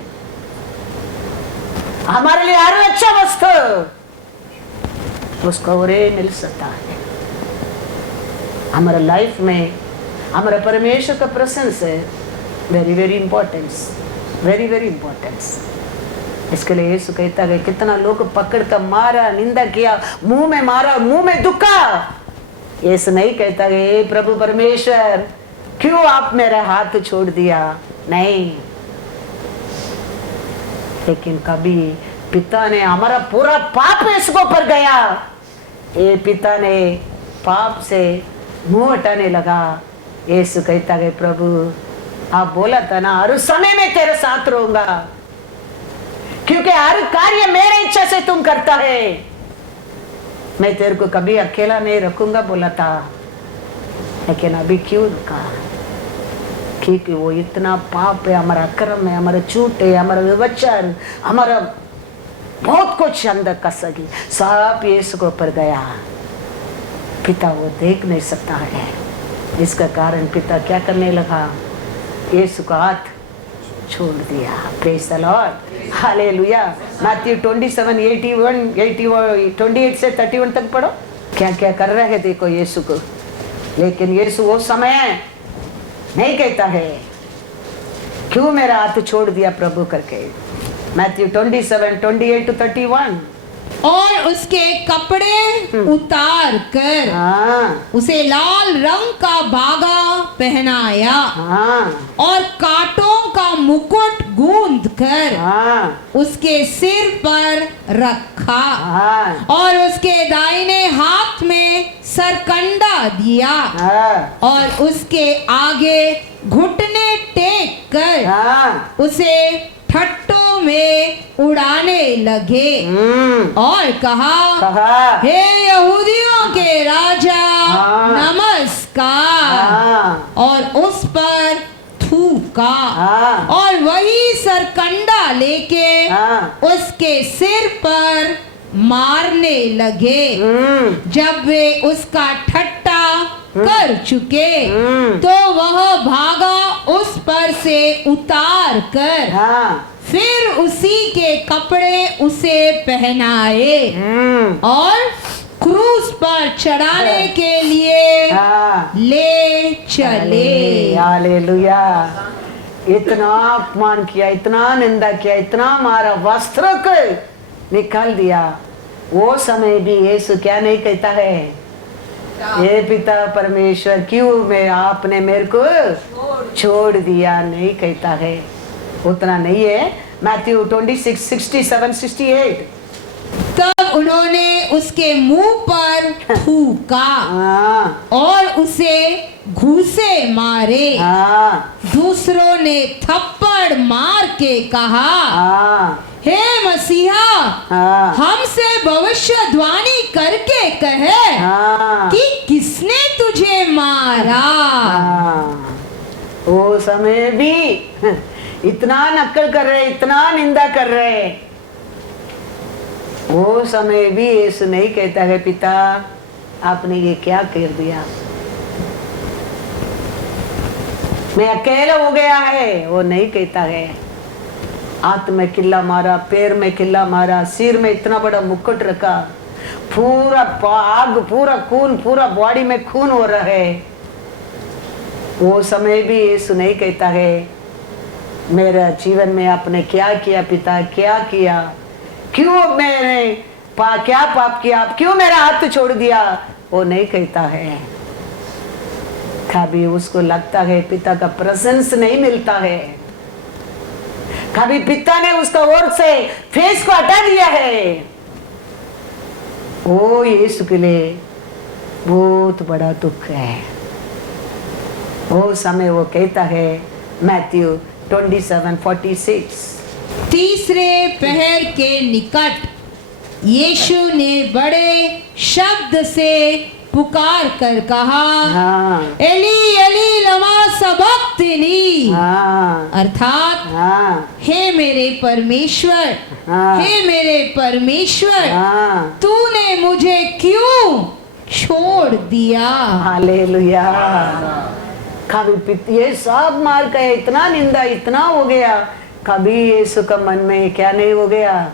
हमारे लिए हर अच्छा वस्तु उसको और मिल सकता है। हमारे लाइफ में हमारा परमेश्वर का प्रेजेंस है very very importance, very very importance. इसके लिए यीशु कहता है कितना लोग पकड़ कर मारा, निंदा किया, मुंह में मारा, मुंह में दुखा। यीशु नहीं कहता है प्रभु परमेश्वर क्यों आप मेरा हाथ छोड़ दिया, नहीं। लेकिन कभी पिता ने हमारा पूरा पाप इसको पर गया, ये पिता ने पाप से मुंह हटाने लगा। यीशु कहता है प्रभु आप बोला था ना हर समय में तेरे साथ रहूंगा, क्योंकि हर कार्य मेरे इच्छा से तुम करता है, मैं तेरे को कभी अकेला नहीं रखूंगा बोला था। लेकिन अभी क्यों रुका, क्योंकि वो इतना पाप है, हमारा अक्रम है, हमारा झूठ है, हमारा व्यवचार, हमारा बहुत कुछ अंदर कसगी सब यीशु को पर गया। पिता वो देख नहीं सकता है, इसका कारण पिता क्या करने लगा, यीशु का हाथ छोड़ दिया। Praise the Lord, hallelujah. Matthew 27:28 से 31 तक पढ़ो, क्या क्या कर रहे हैं देखो यीशु को। लेकिन यीशु वो समय नहीं कहता है क्यों मेरा हाथ छोड़ दिया प्रभु करके। मैथ्यू 27:28-31। और उसके कपड़े उतार कर उसे लाल रंग का धागा पहनाया और कांटों का मुकुट गूंद कर उसके सिर पर रखा और उसके दाहिने हाथ में सरकंडा दिया और उसके आगे घुटने टेक कर उसे ठट्टों में उड़ाने लगे और कहा हे यहूदियों के राजा नमस्कार, और उस पर थूका और वही सरकंडा लेके उसके सिर पर मारने लगे। जब वे उसका ठट्टा कर चुके तो वह भागा उस पर से उतार कर फिर उसी के कपड़े उसे पहनाए और क्रूस पर चढ़ाने के लिए ले चले। हालेलुया। इतना अपमान किया, इतना निंदा किया, इतना मारा, वस्त्र को निकाल दिया। वो समय भी यीशु क्या नहीं कहता है, ये पिता परमेश्वर क्यों मैं आपने मेरे को छोड़ दिया, नहीं कहता है। उतना नहीं है। मैथ्यू 26:67-68। तब उन्होंने उसके मुंह पर थूका और उसे घूसे मारे। दूसरों ने थप्पड़ मार के कहा हे मसीहा हमसे भविष्यवाणी करके कहे कि किसने तुझे मारा। वो समय भी इतना नकल कर रहे, इतना निंदा कर रहे, वो समय भी यीशु नहीं कहता है पिता आपने ये क्या कर दिया, मैं अकेला हो गया है, वो नहीं कहता है। हाथ में किल्ला मारा, पैर में किल्ला मारा, सिर में इतना बड़ा मुकुट रखा, पूरा आग, पूरा खून, पूरा बॉडी में खून हो रहा है। वो समय भी यीशु नहीं कहता है मेरा जीवन में आपने क्या किया पिता, क्या किया, क्यों मैंने क्या पाप किया, क्यों मेरा हाथ छोड़ दिया, वो नहीं कहता है। कभी उसको लगता है पिता का प्रेजेंस नहीं मिलता है, कभी पिता ने उसका ओर से फेस को हटा दिया है। वो यीशु के लिए बहुत बड़ा दुख है। वो समय वो कहता है मैथ्यू 27:46। तीसरे पहर के निकट यीशु ने बड़े शब्द से पुकार कर कहा, हाँ एली एली लमा सबक्तनी, हाँ अर्थात हाँ हे मेरे परमेश्वर, हाँ। हे मेरे परमेश्वर, हाँ तूने मुझे क्यों छोड़ दिया। हालेलुया। कभी ये सब मार गए, इतना निंदा इतना हो गया, कभी यीशु का मन में क्या नहीं हो गया,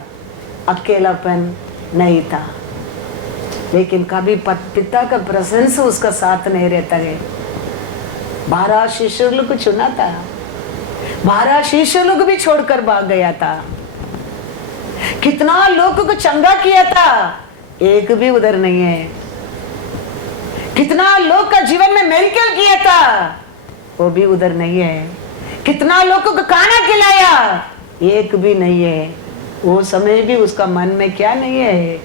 अकेलापन नहीं था। लेकिन कभी पिता का प्रेजेंस उसका साथ नहीं रहता है। 12 शिष्य लोग को चुना था, 12 शिष्य लोग भी छोड़कर भाग गया था। कितना लोगों को चंगा किया था, एक भी उधर नहीं है। कितना लोग का जीवन में मेरिकल किया था, वो भी उधर नहीं है। कितना लोगों को खाना खिलाया, एक भी नहीं है। वो समय भी उसका मन में क्या नहीं है,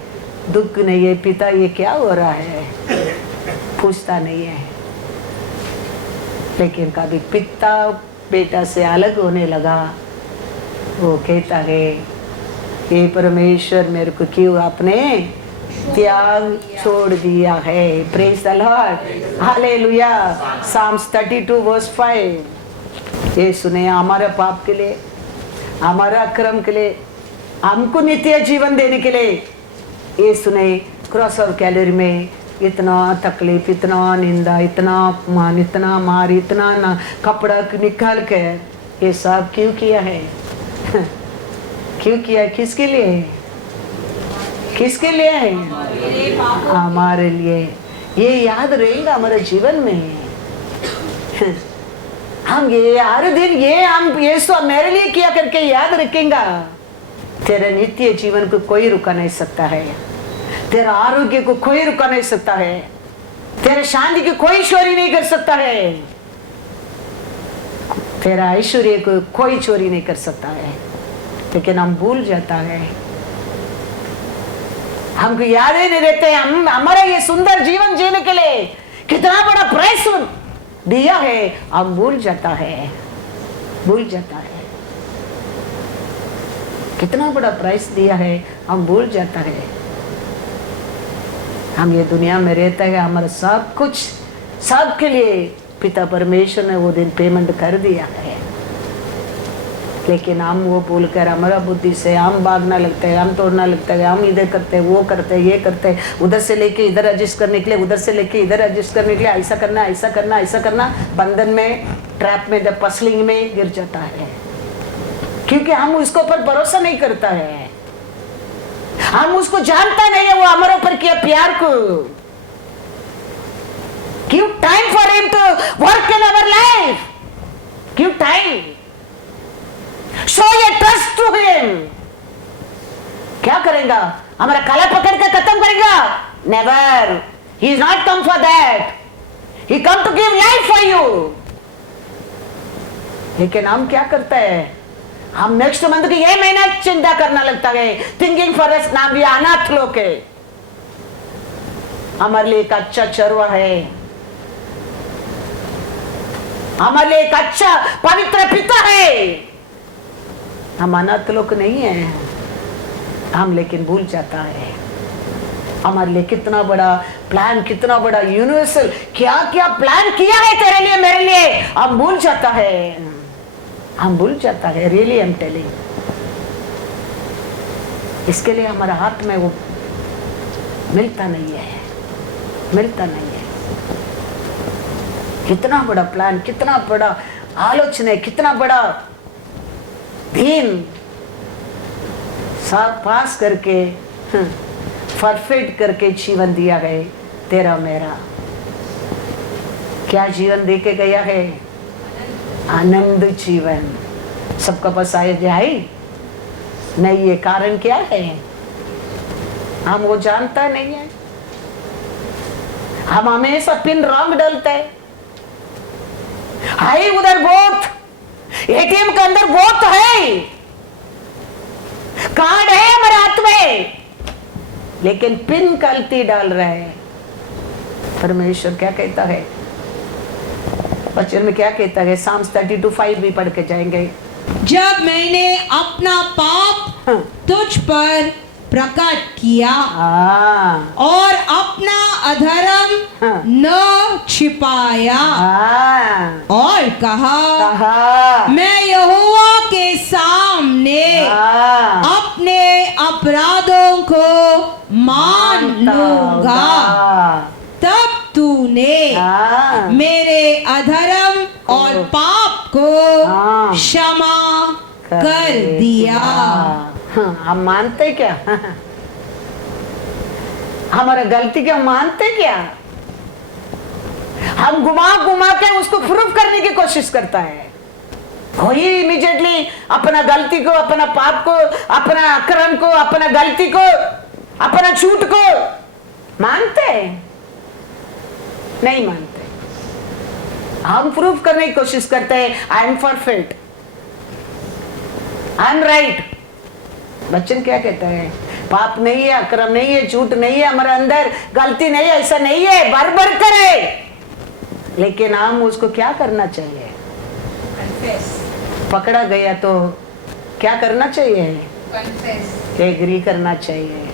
दुख नहीं है, पिता ये क्या हो रहा है, पूछता नहीं है। लेकिन कभी पिता बेटा से अलग होने लगा, वो कहता है, हे परमेश्वर मेरे को क्यों आपने त्याग छोड़ दिया है। Praise the Lord, hallelujah. Psalms 32 verse 5। यीशु ने हमारे पाप के लिए, हमारे अक्रम के लिए, हमको नित्य जीवन देने के लिए यीशु ने क्रॉस ऑफ कैलरी में इतना तकलीफ, इतना निंदा, इतना अपमान, इतना मार, इतना ना कपड़ा निकाल के ये सब क्यों किया है? क्यों किया? किसके लिए? किसके लिए है? हमारे लिए। ये याद रहेगा हमारे जीवन में। हम ये हर दिन ये हम ये सब मेरे लिए किया करके याद रखेंगे। तेरे नित्य जीवन को कोई रुका नहीं सकता है, तेरा आरोग्य को कोई रुका नहीं सकता है, तेरे शांति की कोई चोरी नहीं कर सकता है, तेरा ऐश्वर्य को कोई चोरी नहीं कर सकता है। लेकिन हम भूल जाता है, हमको याद ही नहीं रहते। हम हमारा ये सुंदर जीवन जीने के लिए कितना बड़ा प्राइस दिया है, हम भूल जाता है, भूल जाता है। कितना बड़ा प्राइस दिया है, हम भूल जाता है। हम ये दुनिया में रहता है, हमारा सब कुछ सबके लिए पिता परमेश्वर ने वो दिन पेमेंट कर दिया है। लेकिन हम वो भूलकर हमारा बुद्धि से हम भागना लगते हैं, हम तोड़ना लगता है, हम इधर करते हैं, वो करते हैं, ये करते हैं, उधर से लेके इधर एडजस्ट करने के लिए, उधर से लेके इधर एडजस्ट करने के लिए, ऐसा करना, ऐसा करना, ऐसा करना, बंधन में, ट्रैप में, द पसलिंग में गिर जाता है। क्योंकि हम उसके ऊपर भरोसा नहीं करता है, हम उसको जानता नहीं है, वो हमारे ऊपर किया प्यार को। क्यों time for him to work in our life, क्यों time, show your trust to him. क्या करेगा? हमारा काला पकड़ के खत्म करेगा? Never, he is not come for that, he come to give life for you. लेकिन हम क्या करते हैं? हम नेक्स्ट मंथ की ये महीना चिंता करना लगता है, थिंकिंग फॉर अस नाम भी अनाथ लोग है, हमारे लिए एक अच्छा चरवा है, हमारे लिए एक अच्छा पवित्र पिता है। हम अनाथ लोग नहीं है हम, लेकिन भूल जाता है हमारे लिए कितना बड़ा प्लान, कितना बड़ा यूनिवर्सल क्या क्या प्लान किया है तेरे लिए, मेरे लिए, हम भूल जाता है, हम भूल जाता है। रियली आई एम टेलिंग, इसके लिए हमारा हाथ में वो मिलता नहीं है, मिलता नहीं है। कितना बड़ा प्लान, कितना बड़ा आलोचना, कितना बड़ा दिन सब पास करके परफेक्ट करके जीवन दिया है तेरा मेरा। क्या जीवन दे के गया है? आनंद जीवन। सबका पास आए जाए नहीं, ये कारण क्या है? हम वो जानता नहीं है, हम हमेशा पिन रॉन्ग डालते हैं। हाय उधर बहुत, एटीएम के अंदर बहुत है, कार्ड है हमारे हाथ में, लेकिन पिन गलती डाल रहे हैं। परमेश्वर क्या कहता है वचन में? क्या कहता है? साम्स 32:5 भी पढ़ के जाएंगे। जब मैंने अपना पाप तुझ पर प्रकट किया हाँ और अपना अधर्म हाँ। न छिपाया हाँ और कहा कहा मैं यहोवा के सामने हाँ अपने अपराधों को मान लूंगा। तब तूने हाँ मेरे अधर्म और पाप को हाँ। क्षमा कर दिया। हाँ, हम मानते क्या? हमारा गलती क्या मानते क्या? हम घुमा घुमा के उसको प्रूफ करने की कोशिश करता है। कोई इमीडिएटली अपना गलती को, अपना पाप को, अपना अक्रम को, अपना गलती को, अपना झूठ को मानते नहीं मानते। हम प्रूफ करने की कोशिश करते हैं आई am perfect, I am right. Bachchan क्या कहता है? पाप नहीं है, अक्रम नहीं है, झूठ नहीं है हमारे अंदर, गलती नहीं है, ऐसा नहीं है, बरबर करे। लेकिन हम उसको क्या करना चाहिए? पकड़ा गया तो क्या करना चाहिए? एग्री करना चाहिए।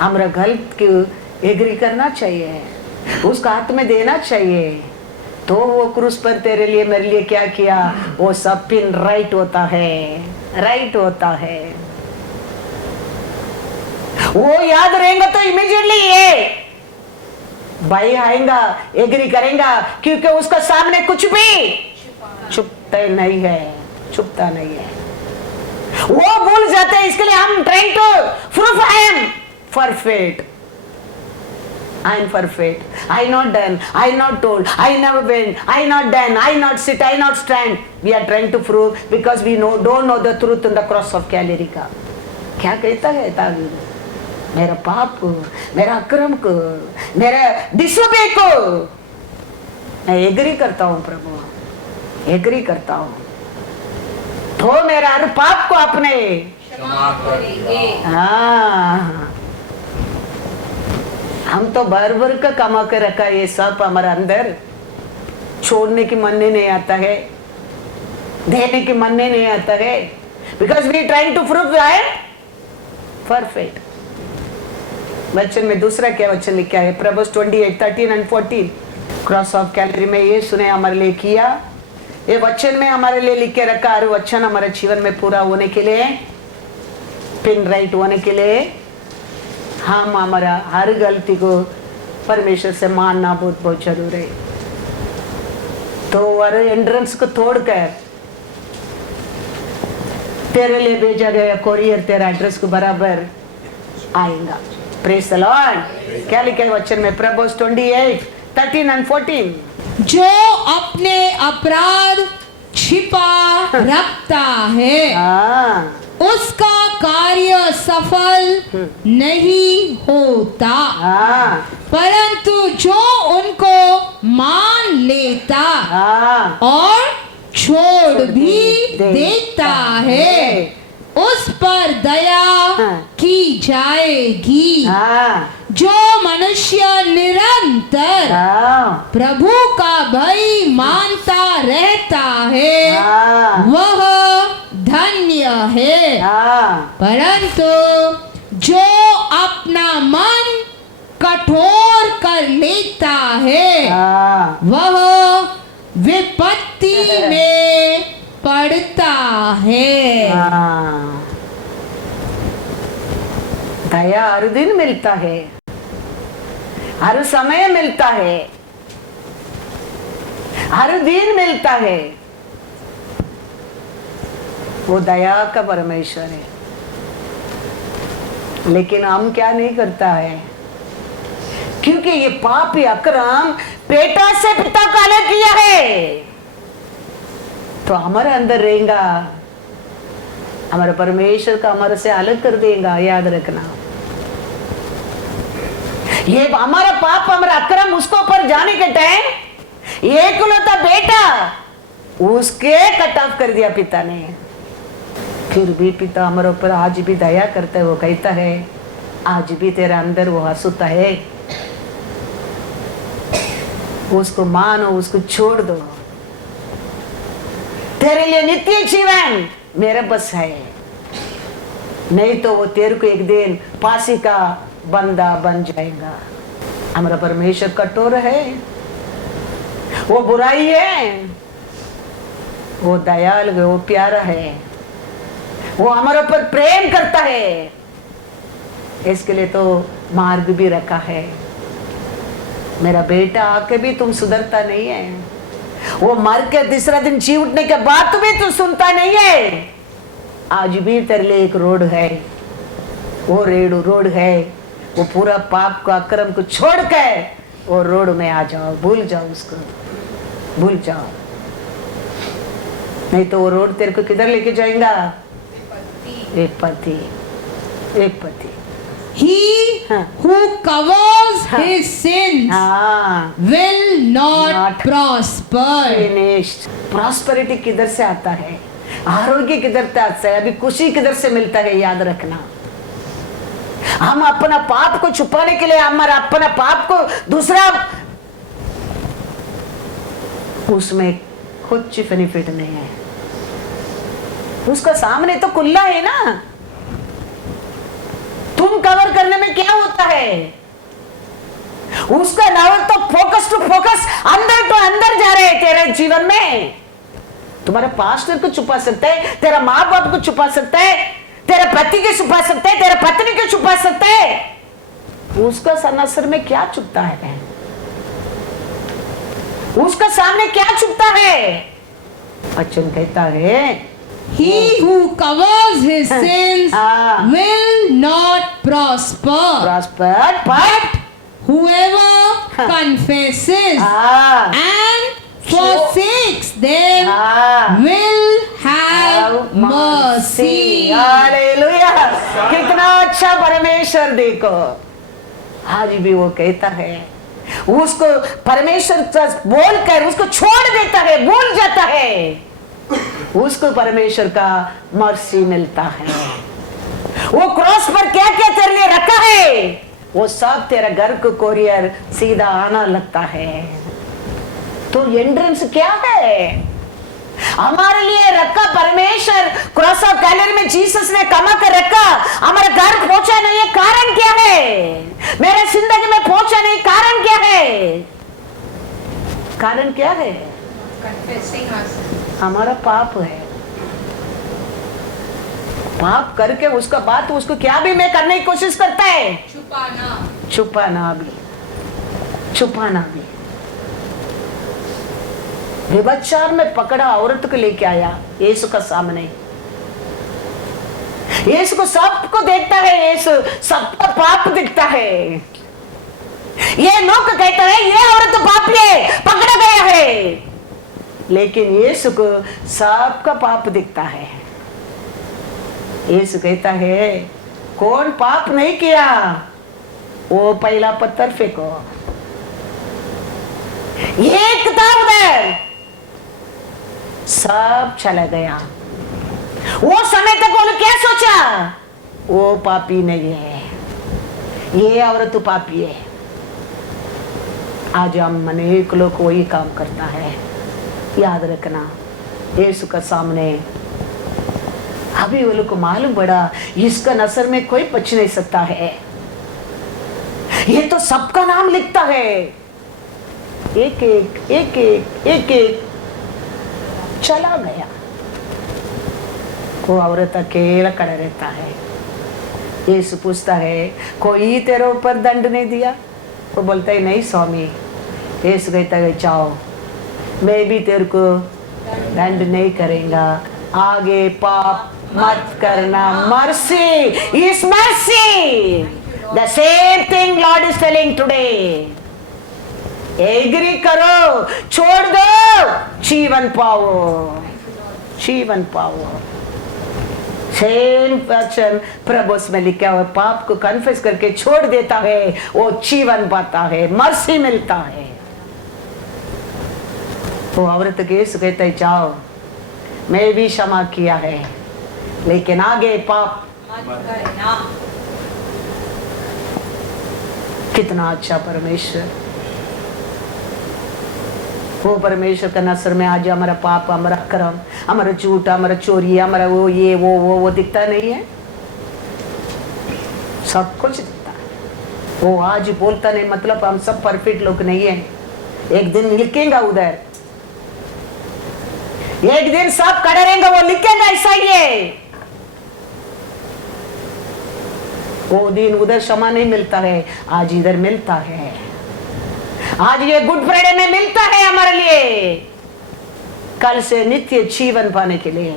हमारा गलत की एग्री करना चाहिए, उसका हाथ में देना चाहिए। तो वो क्रूस पर तेरे लिए मेरे लिए क्या किया, वो सब पिन राइट होता है, राइट होता है। वो याद रहेगा तो इमीडिएटली ये भाई आएगा, एग्री करेगा, क्योंकि उसका सामने कुछ भी छुपता नहीं है, छुपता नहीं है। वो भूल जाते हैं, इसके लिए हम trying to proof I am perfect, I am perfect. I not done. I not told. I never went. I not done. I not sit. I not stand. We are trying to prove because we don't know the truth on the cross of Calvary का। क्या कहता है दाऊद? मेरा पाप को, मेरा अक्रम को, मेरा डिसोबे को मैं एग्री करता हूँ प्रभु, एग्री करता हूँ। तो मेरा हर पाप को अपने क्षमा करेंगे। हाँ, हम तो भर भर का कमा के रखा है, ये सब हमारा अंदर छोड़ने की मन नहीं आता है, देने की मन नहीं आता है, because we trying to prove I am perfect. वचन में दूसरा क्या वचन लिखा है? प्रभुस 28:13 and 14 क्रॉस ऑफ कैलरी में ये सुने हमारे लिए किया, ये वचन में हमारे लिए लिख के रखा। हर वचन हमारे जीवन में पूरा होने के लिए, पिन राइट होने के लिए हम हमारा हर गलती को परमेश्वर से मानना बहुत बहुत जरूर है। तो हर एंट्रेंस को तोड़कर तेरे लिए भेजा गया कोरियर तेरा एड्रेस को बराबर आएगा। Praise the Lord. क्या लिखा है वचन में? प्रभुस 28:13 and 14 जो अपने अपराध छिपा रखता है हाँ उसका कार्य सफल नहीं होता, हाँ परंतु जो उनको मान लेता हाँ और छोड़ भी देता है उस पर दया की जाएगी। हाँ जो मनुष्य निरंतर हाँ प्रभु का भय मानता रहता है हाँ वह धन्य है, हाँ परंतु जो अपना मन कठोर कर लेता है हाँ वह विपत्ति में पड़ता है। हाँ। दया हर दिन मिलता है, हर समय मिलता है, हर दिन मिलता है। वो दया का परमेश्वर है। लेकिन हम क्या नहीं करता है, क्योंकि ये पाप ये अक्रम बेटा से पिता का अलग किया है, तो हमारे अंदर रहेगा, हमारे परमेश्वर का हमारे से अलग कर देगा। याद रखना, ये हमारा पाप हमारा अक्रम उसको ऊपर जाने के टाइम एकलौता बेटा उसके कट ऑफ कर दिया पिता ने। फिर भी पिता हमारे ऊपर आज भी दया करता है। वो कहता है आज भी तेरा अंदर वो हंसता है, उसको मानो, उसको छोड़ दो, तेरे लिए नित्य जीवन मेरे बस है। नहीं तो वो तेरे को एक दिन फांसी का बंदा बन जाएगा। हमारा परमेश्वर कठोर है, वो बुराई है, वो दयालु है, वो प्यारा है, वो हमारे ऊपर प्रेम करता है। इसके लिए तो मार्ग भी रखा है। मेरा बेटा आके भी तुम सुधरता नहीं है, वो मर के तीसरा दिन जी उठने के बाद भी तू सुनता नहीं है। आज भी तेरे लिए एक रोड है, वो रोड है, वो पूरा पाप को अक्रम को छोड़ के वो रोड में आ जाओ, भूल जाओ उसको, भूल जाओ। नहीं तो वो रोड तेरे को किधर लेके जाएगा? एक पति। He who covers his sins will not prosper. Finished. Prosperity किधर से आता है? आरोग्य किधर से आता है? अभी खुशी किधर से मिलता है? याद रखना। हम अपना पाप को छुपाने के लिए हमारा अपना पाप को दूसरा उसमें कुछ बेनिफिट नहीं है। उसका सामने तो खुला है ना। तुम कवर करने में क्या होता है? उसका नजर तो फोकस टू फोकस अंदर तो अंदर जा रहे हैं तेरे जीवन में। तुम्हारे पास्टर को छुपा सकता है, तेरा माँ बाप को छुपा सकता है, तेरे पति को छुपा सकता है, तेरे पत्नी को छुपा सकता है। उसका सनासर में क्या छुपता है? उसका सामने क्या छुपता है? वचन कहता है He who covers his sins will not prosper. But whoever confesses and forsakes them will have mercy. Hallelujah! कितना अच्छा परमेश्वर देखो। आज भी वो कहता है, उसको परमेश्वर बोलकर उसको छोड़ देता है, भूल जाता है, उसको परमेश्वर का मर्सी मिलता है। वो क्रॉस पर क्या क्या तेरे लिए रखा है, वो सब तेरा घर को कोरियर सीधा आना लगता है। तो एंट्रेंस क्या है हमारे लिए रखा? परमेश्वर क्रॉस ऑफ कैलरी में जीसस ने कमा कर रखा, हमारे घर पहुंचा नहीं है। कारण क्या है? मेरे जिंदगी में पहुंचा नहीं, कारण क्या है? कारण क्या है? हमारा पाप है। पाप करके उसका बात उसको क्या भी मैं करने की कोशिश करता है, छुपाना भी। व्यभिचार में पकड़ा औरत को लेके आया यीशु का सामने। यीशु को सबको देखता है, यीशु सबका पाप दिखता है। ये लोग कहते हैं ये औरत पापी है, पकड़ा गया है, लेकिन यीशु को सबका पाप दिखता है। यीशु कहता है कौन पाप नहीं किया वो पहला पत्थर फेंको। एक था उधर, सब चला गया। वो समय तक उन्होंने क्या सोचा? वो पापी नहीं है, ये औरत पापी है। आज हम अनेक लोग वही काम करता है। याद रखना, यीशु का सामने अभी वो लोग को मालूम पड़ा इसका नजर में कोई बच नहीं सकता है। ये तो सबका नाम लिखता है, एक एक चला गया। वो औरत अकेला खड़ा रहता है। यीशु पूछता है कोई तेरे ऊपर दंड नहीं दिया? वो बोलता है नहीं स्वामी। यीशु कहता है जाओ, मैं भी तेरे को दंड नहीं करेगा, आगे पाप मत करना। Mercy is mercy, the same thing Lord is telling today. Agree करो, छोड़ दो, जीवन पाओ, जीवन पाओ। सेम वचन प्रभु में लिखा हुआ, पाप को कन्फेस करके छोड़ देता है वो जीवन पाता है, मर्सी मिलता है। तो औरत के यीशु कहता है जाओ, मैं भी क्षमा किया है, लेकिन आगे पाप मत करना। कितना अच्छा परमेश्वर। वो परमेश्वर का नजर में आज हमारा पाप, हमारा कर्म, हमारा झूठ, हमारा चोरी, हमारा वो ये वो दिखता नहीं है। सब कुछ देता है। वो आज बोलता नहीं मतलब हम सब परफेक्ट लोग नहीं है। एक दिन लिखेगा उधर, एक दिन सब खड़े रहेंगे, वो लिखेगा ऐसा ही है। वो दिन उधर क्षमा नहीं मिलता है, आज इधर मिलता है। आज ये गुड फ्राइडे में मिलता है हमारे लिए, कल से नित्य जीवन पाने के लिए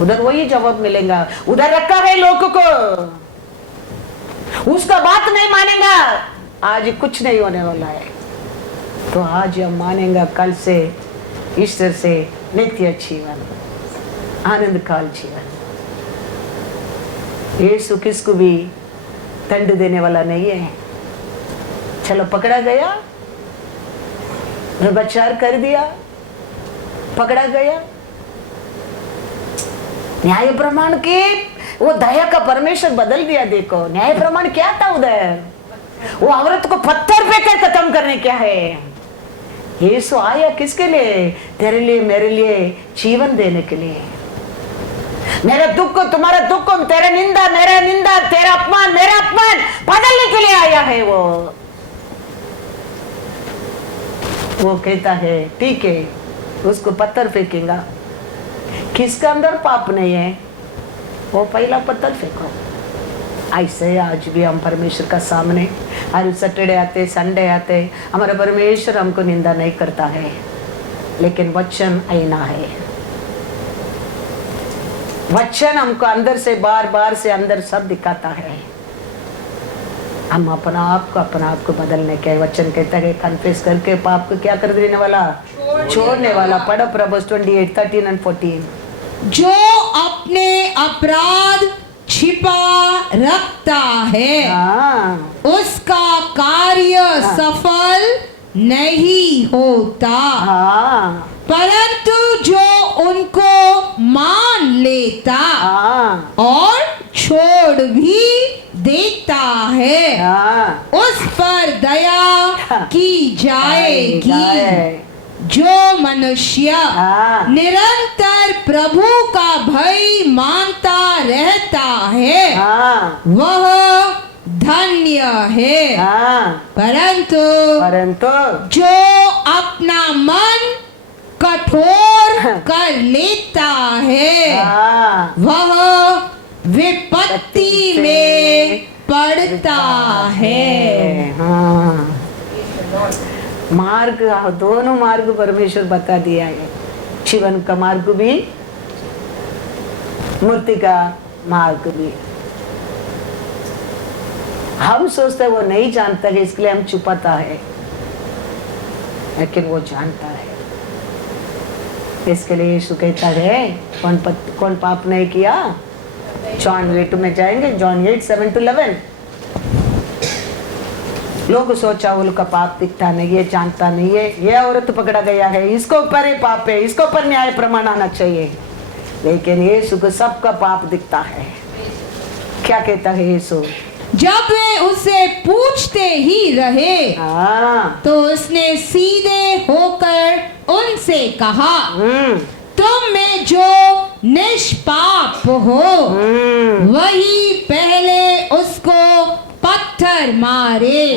उधर वही जवाब मिलेगा। उधर रखा है लोगों को, उसका बात नहीं मानेगा, आज कुछ नहीं होने वाला है। तो आज हम मानेंगे, कल से ईश्वर से नित्य जीवन, आनंद काल जीवन। यीशु किसको भी दंड देने वाला नहीं है। चलो पकड़ा गया, व्यभिचार कर दिया, पकड़ा गया, न्याय प्रमाण के वो दया का परमेश्वर बदल दिया। देखो न्याय प्रमाण क्या था उधर, वो औरत को पत्थर पे कर खत्म करने क्या है। यीशु आया किसके लिए? तेरे लिए मेरे लिए जीवन देने के लिए। मेरा दुख को तुम्हारा दुख को, तेरा निंदा मेरा निंदा, तेरा अपमान मेरा अपमान बदलने के लिए आया है। वो कहता है ठीक है, उसको पत्थर फेंकेगा। किसका अंदर पाप नहीं है, वो पहला पत्थर फेंको। ऐसे आज भी हम परमेश्वर का सामने हर सैटरडे आते, संडे आते, हमारा परमेश्वर हमको निंदा नहीं करता है, लेकिन वचन आईना है। वचन हमको अंदर से बार बार से अंदर सब दिखाता है। हम अपना आप को बदलने के वचन कहता है, कन्फेस करके पाप को क्या कर देने वाला? छोड़ने वाला। पढ़ो प्रभुस 28:13 और 14। जो अपने अपराध छिपा रखता है उसका कार्य सफल नहीं होता, परंतु जो उनको मान लेता और छोड़ भी देता है उस पर दया की जाएगी। जो मनुष्य निरंतर प्रभु का भय मानता रहता है वह धन्य है, परंतु जो अपना मन कठोर कर लेता है वह विपत्ति में पड़ता है। मार्ग, दोनों मार्ग परमेश्वर बता दिया है। जीवन का मार्ग भी, मूर्ति का मार्ग भी। हम सोचते वो नहीं जानता है, इसके लिए हम छुपाता है, लेकिन वो जानता है। इसके लिए यीशु कहता है कौन पाप नहीं किया। जॉन 8 में जाएंगे, जॉन 8:7-11। लोग सोचा उनका पाप दिखता नहीं है, जानता नहीं है, ये औरत पकड़ा गया है, इसको ऊपर ही पाप है, इसको ऊपर न्याय प्रमाण आना चाहिए, लेकिन यीशु को सबका पाप दिखता है। क्या कहता है यीशु? जब वे उससे पूछते ही रहे तो उसने सीधे होकर उनसे कहा, तुम में जो निष्पाप हो वही पहले उसको पत्थर मारे।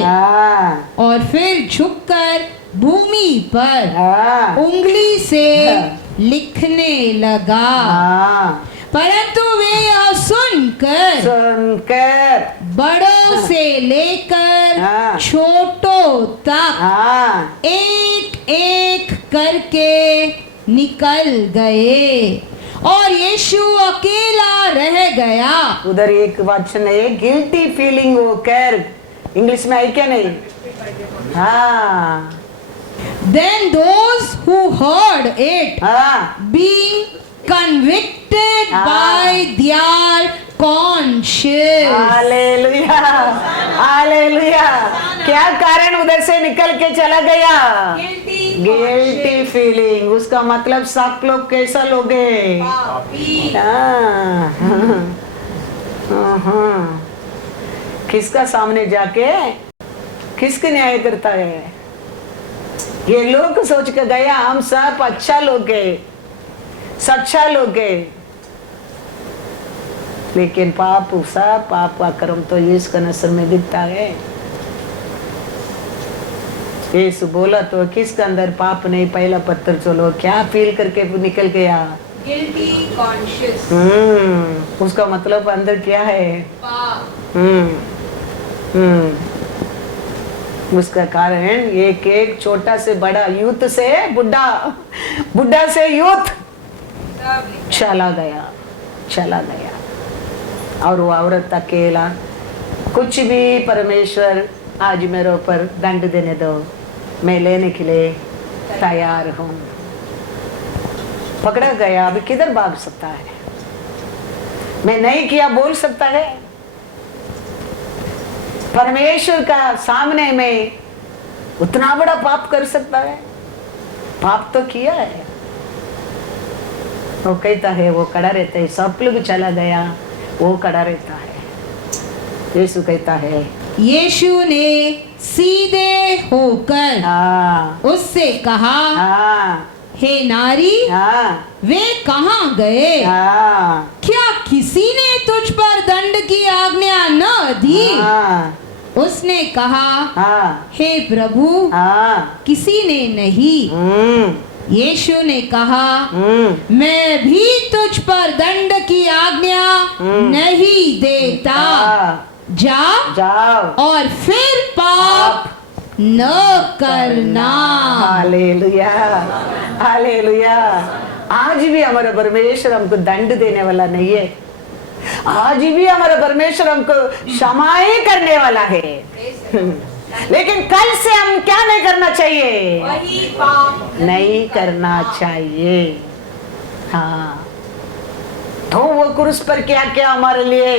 और फिर झुककर भूमि पर उंगली से लिखने लगा। परंतु वे यह सुनकर बड़ों से लेकर छोटों तक एक एक करके निकल गए और यीशु अकेला रह गया। उधर एक वचन है, गिल्टी फीलिंग होकर, इंग्लिश में है क्या नहीं? Then those who heard it being convicted by their conscience. Hallelujah, hallelujah. क्या कारण उधर से निकल के चला गया? Guilty feeling. उसका मतलब सब लोग कैसा लोग हैं? किसका सामने जाके किसके न्याय करता है? ये लोग सोच के गया हम सब अच्छा लोग हैं, सच्चा लोग हैं, लेकिन पाप सब पाप का कर्म तो यीशु का नसर में दिखता है। यीशु बोला तो किसके अंदर पाप नहीं, पहला पत्थर चलो, क्या फील करके निकल गया? Guilty conscious. उसका मतलब अंदर क्या है? पाप। उसका कारण एक एक छोटा से बड़ा, यूथ से बुढ़ा, बुढ़ा से यूथ चला गया, चला गया। और वो औरत अकेला, कुछ भी परमेश्वर आज मेरे ऊपर दंड देने दो, मैं लेने के लिए तैयार हूँ। पकड़ा गया, अभी किधर भाग सकता है? मैं नहीं किया बोल सकता है? परमेश्वर का सामने में उतना बड़ा पाप कर सकता है? पाप तो किया है। वो कहता है, वो खड़ा रहता है, सब लोग चला गया, वो खड़ा रहता है। यीशु कहता है, यीशु ने सीधे होकर उससे कहा, हे नारी, वे कहाँ गए? क्या किसी ने तुझ पर दंड की आज्ञा न दी? उसने कहा, हे प्रभु, किसी ने नहीं। यीशु ने कहा, मैं भी तुझ पर दंड की आज्ञा नहीं देता, जाओ और फिर पाप न करना। Hallelujah, hallelujah. आज भी हमारा परमेश्वर हमको दंड देने वाला नहीं है, आज भी हमारा परमेश्वर हमको क्षमाएं करने वाला है। लेकिन कल से हम क्या नहीं करना चाहिए? वही पाप नहीं करना चाहिए। हाँ, तो वो क्रूस पर क्या क्या हमारे लिए,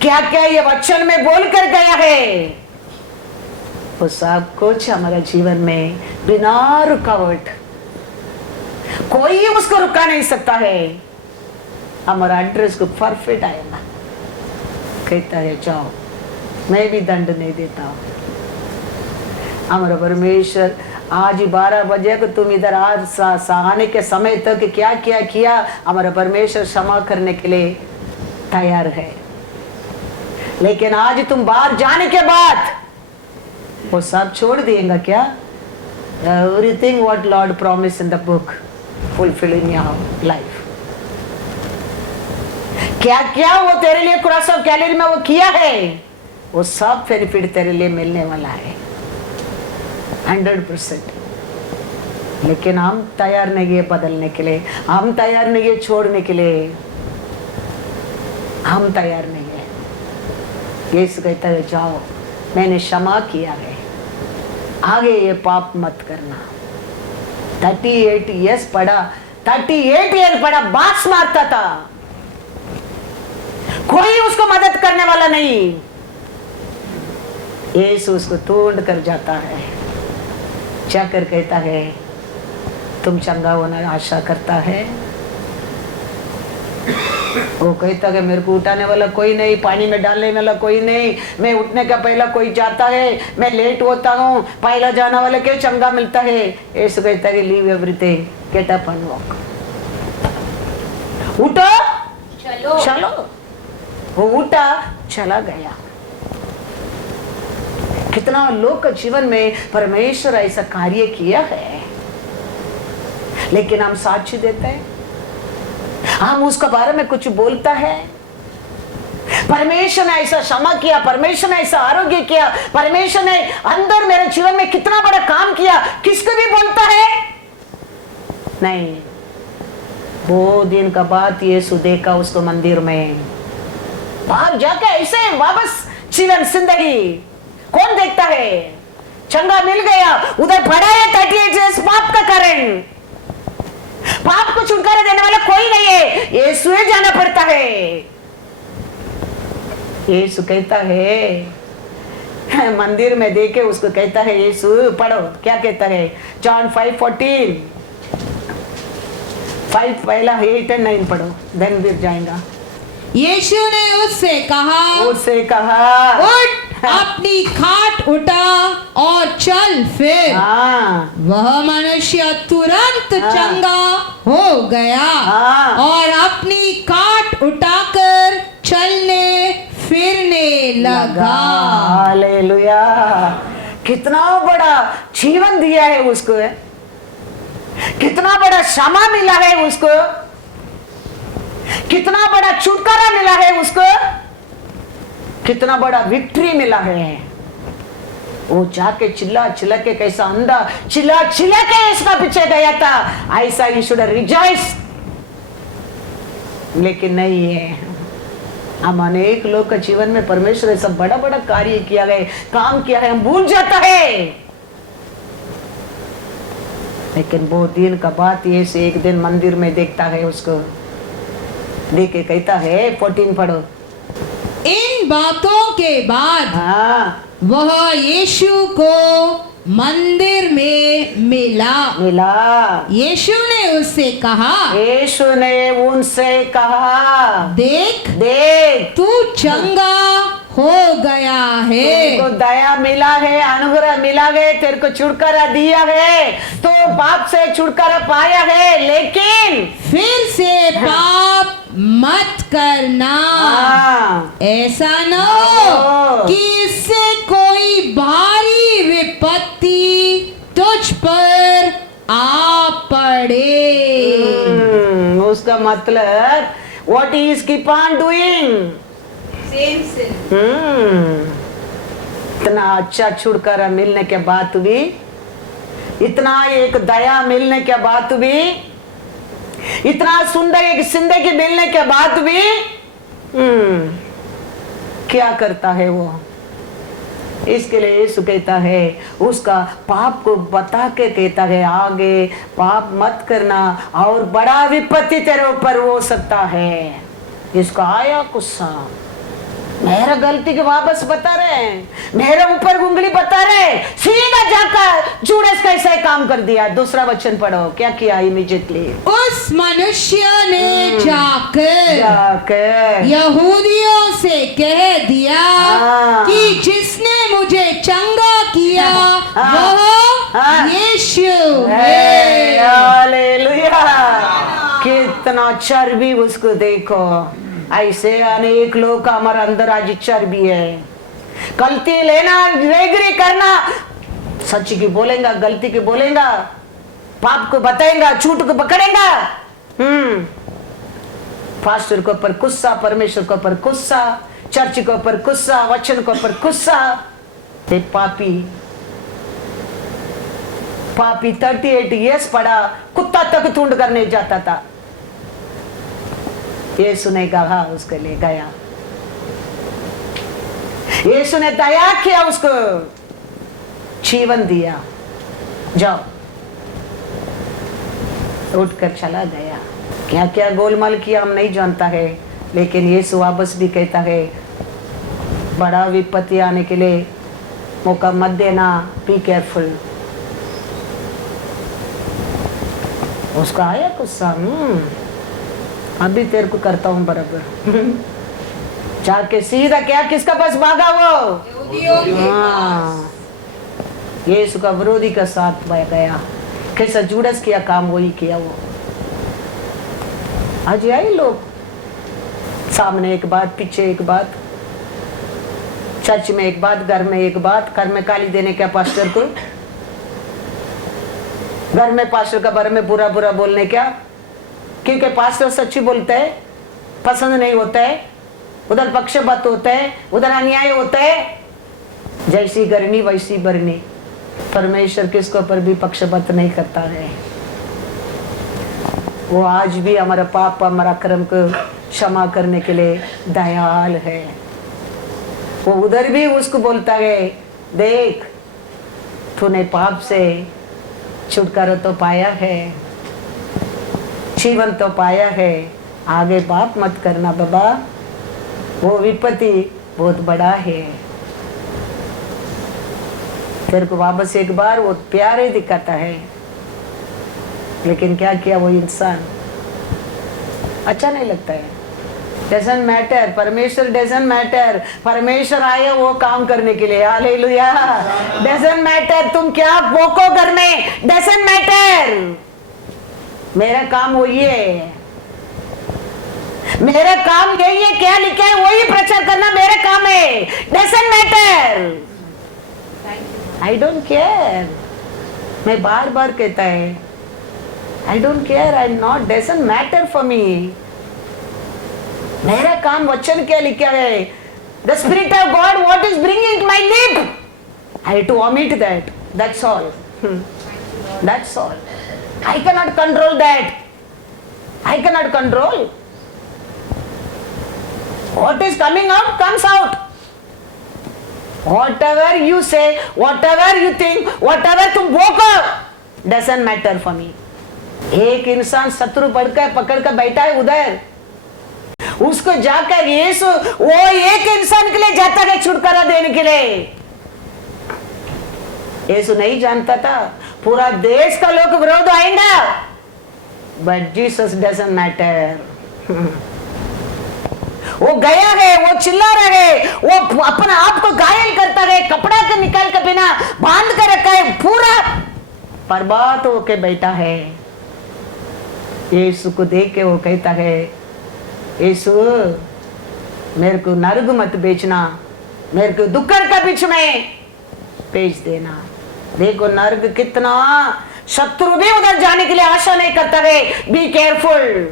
क्या क्या ये वचन में बोल कर गया है, वो सब कुछ हमारे जीवन में बिना रुकावट, कोई उसको रुका नहीं सकता है। हमारा एड्रेस को परफेक्ट आएगा। कहता है, जाओ, मैं भी दंड नहीं देता। हमारा परमेश्वर आज 12 बजे को तुम इधर आज आने के समय तक क्या क्या किया, हमारा परमेश्वर क्षमा करने के लिए तैयार है। लेकिन आज तुम बाहर जाने के बाद वो सब छोड़ देगा क्या? Everything what Lord promised in the book fulfill in your life. क्या क्या वो तेरे लिए क्रॉस ऑफ कैलरी में वो किया है, वो सब फिर तेरे लिए मिलने वाला है 100%। लेकिन हम तैयार नहीं है बदलने के लिए, हम तैयार नहीं है छोड़ने के लिए, हम तैयार नहीं है। यीशु कहता है, जाओ, मैंने क्षमा किया है, आगे ये पाप मत करना। 38 ईयर्स पढ़ा, 38 ईयर पढ़ा, बाक्स मारता था, कोई उसको मदद करने वाला नहीं। यीशु उसको तोड़ कर जाता है, जाकर कहता है, तुम चंगा होना आशा करता है? वो कहता है, मेरे को उठाने वाला कोई नहीं, पानी में डालने वाला कोई नहीं, मैं उठने का पहला कोई जाता है, मैं लेट होता हूँ, पहला जाने वाले के चंगा मिलता है। यीशु कहता है, leave everything, get up and walk, उठो, चलो, चलो। वो उठा, चला गया। कितना लोग के जीवन में परमेश्वर ऐसा कार्य किया है, लेकिन हम साक्षी देते हैं, हम उसके बारे में कुछ बोलता है। परमेश्वर ने ऐसा क्षमा किया, परमेश्वर ने ऐसा आरोग्य किया, परमेश्वर ने अंदर मेरे जीवन में कितना बड़ा काम किया, किसको भी बोलता है? नहीं। वो दिन का बात यीशु देखा उसको मंदिर में, बाहर जाके ऐसे वापस जीवन जिंदगी कौन देखता है? चंगा मिल गया, उधर पड़ा है 38 इयर्स पाप का कारण, पाप को छुटकारा देने वाला कोई नहीं है, यीशु ही जाना पड़ता है। यीशु कहता है, मंदिर में देखे उसको कहता है, यीशु पढ़ो, क्या कहता है? जॉन 5:14, 5 पहला 8 और 9 पढ़ो, देन फिर जाएगा। यीशु ने उससे कहा, उठ, अपनी खाट उठा और चल फिर। वह मनुष्य तुरंत चंगा हो गया और अपनी खाट उठाकर चलने फिरने लगा। हालेलुया। कितना बड़ा जीवन दिया है उसको, कितना बड़ा क्षमा मिला है उसको, कितना बड़ा छुटकारा मिला है उसको, कितना बड़ा विक्ट्री मिला है। वो जाके चिल्ला चिल्ला के, कैसा अंधा चिल्ला चिल्ला के इसका पीछे गया था, ऐसा ही शुड रिजॉइस, लेकिन नहीं है। हम अनेक लोग का जीवन में परमेश्वर ऐसा बड़ा बड़ा कार्य किया गया, काम किया है, हम भूल जाता है। लेकिन वो दिन का बात ये से एक दिन मंदिर में देखता है, उसको देख के कहता है, 14 पढ़ो। इन बातों के बाद हाँ, वह यीशु को मंदिर में मिला। यीशु ने उससे कहा, यीशु ने उनसे कहा, देख देख तू चंगा हो गया है। तेरे को दया मिला है, अनुग्रह मिला है, तेरे को छुटकारा दिया है, तो पाप से छुटकारा पाया है, लेकिन फिर से पाप मत करना। ऐसा न हो कि इससे कोई भारी विपत्ति तुझ पर आ पड़े। उसका मतलब what is keep on doing Same sin. इतना अच्छा छुटकारा मिलने के बाद भी, इतना एक दया मिलने के बाद भी, इतना सुंदर एक जिंदगी मिलने के बाद भी क्या करता है वो? इसके लिए यीशु कहता है, उसका पाप को बता के कहता है, आगे पाप मत करना और बड़ा विपत्ति तेरे ऊपर हो सकता है। इसका आया गुस्सा, मेरा गलती के वापस बता रहे, मेरे ऊपर उंगली बता रहे, सीधा जाकर जूडस कैसे काम कर दिया। दूसरा वचन पढ़ो, क्या किया इमीडिएटली? उस मनुष्य ने जाकर यहूदियों से कह दिया कि जिसने मुझे चंगा किया वह यीशु है। हालेलुया। कितना चर्बी उसको देखो। ऐसे अनेक लोग का हमारे अंदर आज चर्बी है। गलती लेना, रेगरी करना, सच की बोलेगा, गलती की बोलेगा, पाप को बताएगा, झूठ को पकड़ेगा। पास्टर के ऊपर गुस्सा, परमेश्वर के ऊपर गुस्सा, चर्च के ऊपर गुस्सा, वचन के ऊपर गुस्सा। पापी 38 इयर्स पड़ा, कुत्ता तक टूंड करने जाता था। यीशु ने कहा, उसके लिए गया, यीशु ने दया किया, उसको जीवन दिया, जाओ, उठकर चला गया। क्या क्या गोलमाल किया हम नहीं जानता है, लेकिन यीशु वापस भी कहता है, बड़ा विपत्ति आने के लिए मौका मत देना, बी केयरफुल। उसका आया गुस्सा, अभी तेरे को करता हूं बराबर। जाके सीधा क्या, किसका पास भागा वो? यीशु का विरोधी का साथ गया। कैसा जूडस किया काम, वही किया वो। आज आई लोग, सामने एक बात, पीछे एक बात, चर्च में एक बात, घर में एक बात, घर में गाली देने क्या पास्टर को, घर में पास्टर का बारे में बुरा बुरा बोलने क्या, क्योंकि पास्टर सच्ची बोलते हैं, पसंद नहीं होता है, उधर पक्षपात होता है, उधर अन्याय होता है। जैसी करनी वैसी भरनी। परमेश्वर किसको पर भी पक्षपात नहीं करता है। वो आज भी हमारा पाप, हमारा कर्म को क्षमा करने के लिए दयाल है। वो उधर भी उसको बोलता है, देख तूने पाप से छुटकारा तो पाया है, जीवन तो पाया है, आगे पाप मत करना बाबा, वो विपत्ति बहुत बड़ा है। तेरे को वापस एक बार वो प्यारे दिखाता है, लेकिन क्या किया वो इंसान, अच्छा नहीं लगता है। डजंट मैटर, परमेश्वर डजंट मैटर। परमेश्वर आए वो काम करने के लिए, हालेलुया। डजंट मैटर तुम क्या बोको घर में, डजंट मैटर, मेरा काम वही है। मेरा काम यही है, क्या लिखा है वही प्रचार करना मेरा काम है। Doesn't matter, I don't care. मैं बार बार कहता है I don't care, I not, doesn't matter for me. मेरा काम वचन क्या लिखा है। The spirit of God what is bringing my lip, I have to vomit that, that's all, that's all. I can not control that, I can not control. What is coming out comes out. Whatever you say, whatever you think, whatever तुम Boko, doesn't matter for me. एक इंसान शत्रु पकड़ कर बैठा है उधर, उसको जाकर यीशु वो एक इंसान के लिए जाता है छुटकारा देने के लिए। यीशु नहीं जानता था पूरा देश का लोग विरोध आएगा, बट जीसस डजंट मैटर। वो गया है, वो चिल्ला रहा है, वो अपना आप को घायल करता है, कपड़ा के निकाल के बिना बांध कर रखा है, पूरा बर्बाद होके बैठा है। यीशु को देख के वो कहता है यीशु मेरे को नरक मत बेचना, मेरे को दुक्कर का बीच में भेज देना। देखो नरक कितना, शत्रु भी उधर जाने के लिए आशा नहीं करता है। Be careful,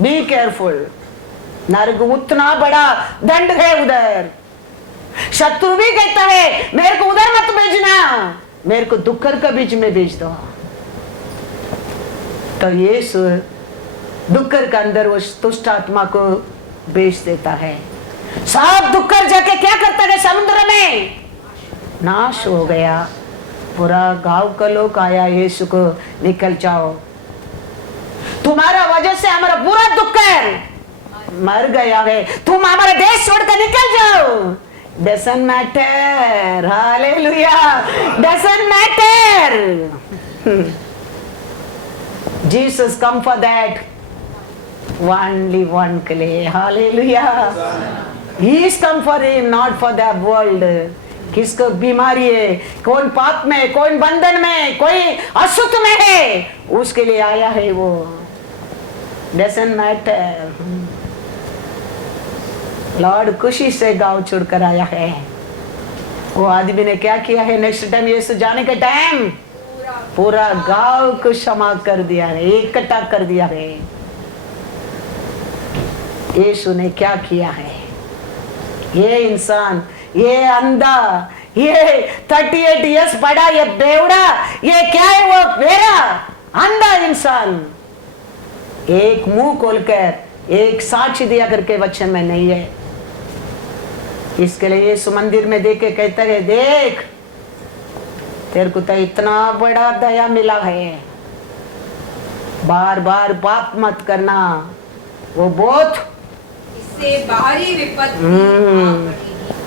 be careful. नरक उतना बड़ा दंड है उधर। शत्रु भी कहता है मेरे को उधर मत भेजना, मेरे को दुक्कर का बीच में भेज दो। तो यीशु दुक्कर के अंदर वो दुष्ट आत्मा को भेज देता है। सब दुक्कर जाके क्या करता है, समुद्र में नाश हो गया। पूरा गांव का लोग आया यीशु को, निकल जाओ, तुम्हारा वजह से हमारा पूरा दुक्कर मर गया है, तुम हमारा देश छोड़कर निकल जाओ। Doesn't matter, hallelujah, doesn't matter. Jesus come for that, only one के लिए, hallelujah. He is come for him, not for the world. किसको बीमारी है, कौन पाप में, कौन बंधन में, कोई अशुद्ध में है, उसके लिए आया है वो। Doesn't matter. लॉर्ड खुशी से गांव छोड़कर आया है। वो आदमी ने क्या किया है, नेक्स्ट टाइम यीशु जाने के टाइम पूरा गांव को क्षमा कर दिया है, इकट्ठा कर दिया है। यीशु ने क्या किया है, ये इंसान, ये अंधा, ये 38 इयर्स बड़ा, ये बेवड़ा, ये क्या है, वो मेरा अंधा इंसान एक मुंह खोलकर एक साक्ष्य दिया करके वचन में नहीं है। इसके लिए यीशु मंदिर में देख के कहता है देख तेरे को तो इतना बड़ा दया मिला है, बार बार पाप मत करना, वो बहुत इससे बाहरी विपत्ति।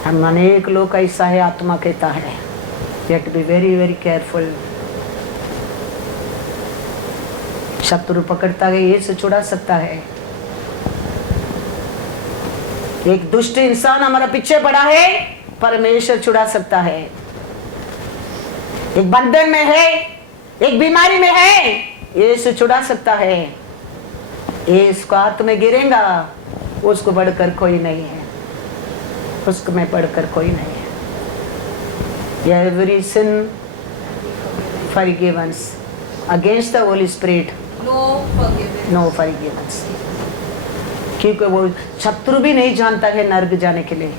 हम अनेक लोग ऐसा है, आत्मा कहता है you have to be very very careful। शत्रु पकड़ता है, यीशु छुड़ा सकता है। एक दुष्ट इंसान हमारा पीछे पड़ा है, परमेश्वर छुड़ा सकता है। एक बंधन में है, एक बीमारी में है, यीशु छुड़ा सकता है। इसको हाथ में गिरेगा, उसको बढ़कर कोई नहीं है, उसको में बढ़कर कोई नहीं है। Every sin forgiveness against the Holy Spirit, no forgiveness। क्योंकि वो शत्रु भी नहीं जानता है नरक जाने के लिए,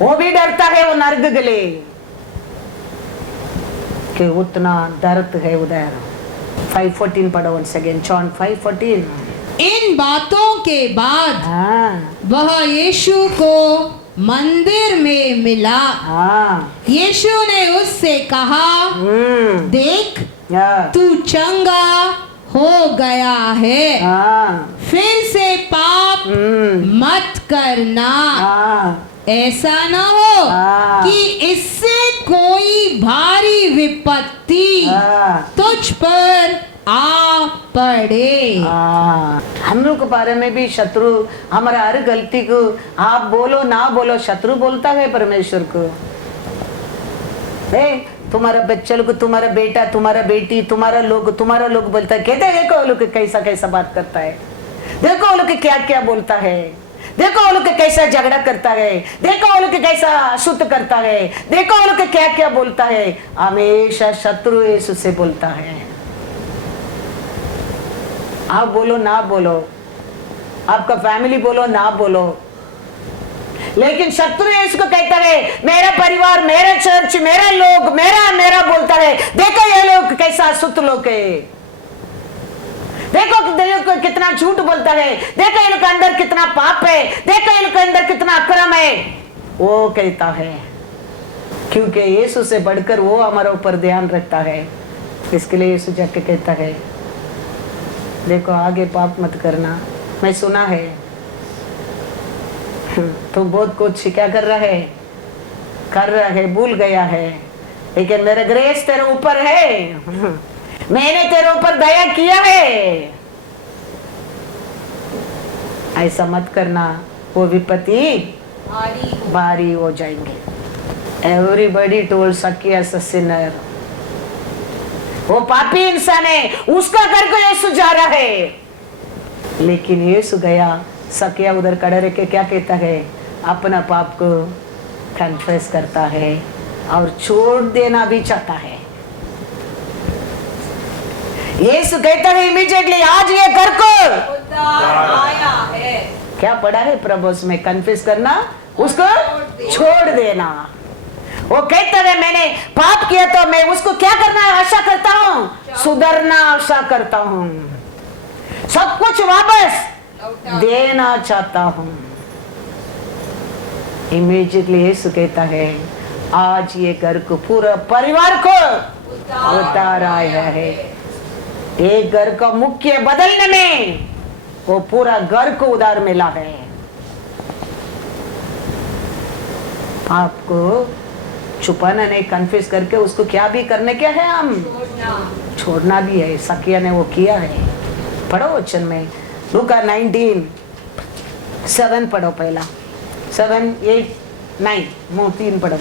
वो भी डरता है वो नरक के लिए, कि उतना दर्द है उधर। 5:14 पढ़ो once again, John 5:14। इन बातों के बाद वह यीशु को मंदिर में मिला। यीशु ने उससे कहा देख तू चंगा हो गया है, फिर से पाप मत करना, ऐसा न हो कि इससे कोई भारी विपत्ति तुझ पर आ पड़े। हम लोग के बारे में भी शत्रु हमारा हर गलती को आप बोलो ना बोलो, शत्रु बोलता है परमेश्वर को, तुम्हारा बच्चा लोग, तुम्हारा बेटा, तुम्हारा बेटी, तुम्हारा लोग बोलता है, कहते हैं को लोग कैसा कैसा बात करता है। देखो वो लोग क्या क्या बोलता है, देखो वो लोग कैसा झगड़ा करता है, देखो वो लोग कैसा अशुद्ध करता है, देखो वो लोग क्या क्या बोलता है। हमेशा शत्रु यीशु से बोलता है। आप बोलो ना बोलो, आपका फैमिली बोलो ना बोलो, लेकिन शत्रु यीशु को कहता है मेरा परिवार, मेरा चर्च, मेरा लोग, मेरा मेरा बोलता है। देखो ये लोग कैसा अशुद्ध लोग है, देखो कितना झूठ बोलता है, देखो ये लोग के अंदर कितना पाप है, देखो ये लोग के अंदर कितना अक्रम है। वो कहता है क्योंकि यीशु से बढ़कर वो हमारे ऊपर ध्यान रखता है। इसके लिए यीशु जाके कहता है देखो आगे पाप मत करना। मैं सुना है तुम बहुत कुछ क्या कर रहा है भूल गया है, लेकिन मेरा ग्रेस तेरे ऊपर है, मैंने तेरे ऊपर दया किया है। ऐसा मत करना, वो विपत्ति भारी हो जाएंगे। एवरीबडी टोल्ड ज़क्कियस अ सिनर, वो पापी इंसान है, उसका घर को यीशु जा रहा है। लेकिन यीशु गया, ज़क्किया उधर खड़े रह के क्या कहता है, अपना पाप को कन्फेस करता है और छोड़ देना भी चाहता है। यीशु कहता है इमीडिएटली आज ये घर को आया है। क्या पढ़ा है प्रभु में, कन्फेस करना, उसको छोड़ देना। वो कहता है मैंने पाप किया तो मैं उसको क्या करना आशा करता हूँ, सुधरना आशा करता हूँ, सब कुछ वापस देना चाहता हूँ। इमीडिएटली यीशु कहता है आज ये घर को पूरा परिवार को उतार आया है। एक घर का मुख्य बदलने में वो पूरा घर को उधार मिला है। आपको छुपाना नहीं, कन्फ्यूज करके उसको क्या भी करने क्या है, हम छोड़ना भी है। ज़क्किया ने वो किया है। पढ़ो वचन में लूका 19:7 पढ़ो, पहला 7, 8, 9 मुँह 3 पढ़ो।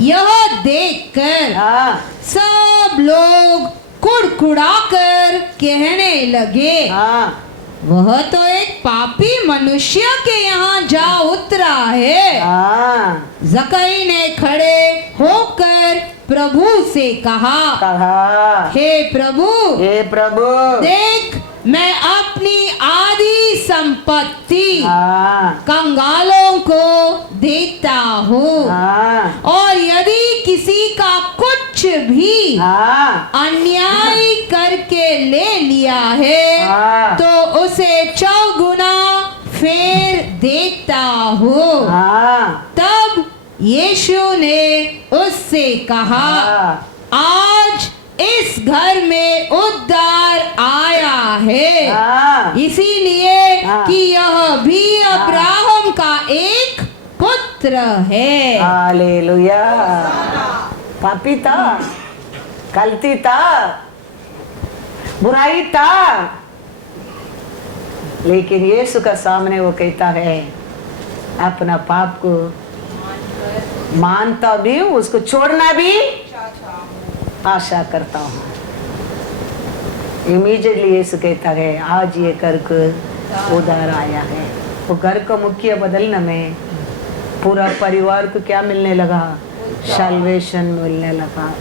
यह देखकर हाँ सब लोग कुड़कुड़ाकर कहने लगे हाँ वह तो एक पापी मनुष्य के यहाँ जा उतरा है। हाँ ज़क्कई ने खड़े होकर प्रभु से कहा, हे प्रभु, देख मैं अपनी आधी संपत्ति कंगालों को देता हूँ, और यदि किसी का कुछ भी अन्याय करके ले लिया है तो उसे 4 गुना फेर देता हूँ। तब यीशु ने उससे कहा आज इस घर में उद्धार आया है, इसीलिए कि यह भी अब्राहम का एक पुत्र है। हालेलुया। पापी था, गलती था, बुराई था, लेकिन यीशु का सामने वो कहता है अपना पाप को मानता भी हूँ, उसको छोड़ना भी आशा करता हूँ। इमीडिएटली यीशु कहता है आज ये घर को उधार आया है। वो घर का मुख्य बदलने में पूरा परिवार को क्या मिलने लगा, सल्वेशन मिलने लगा।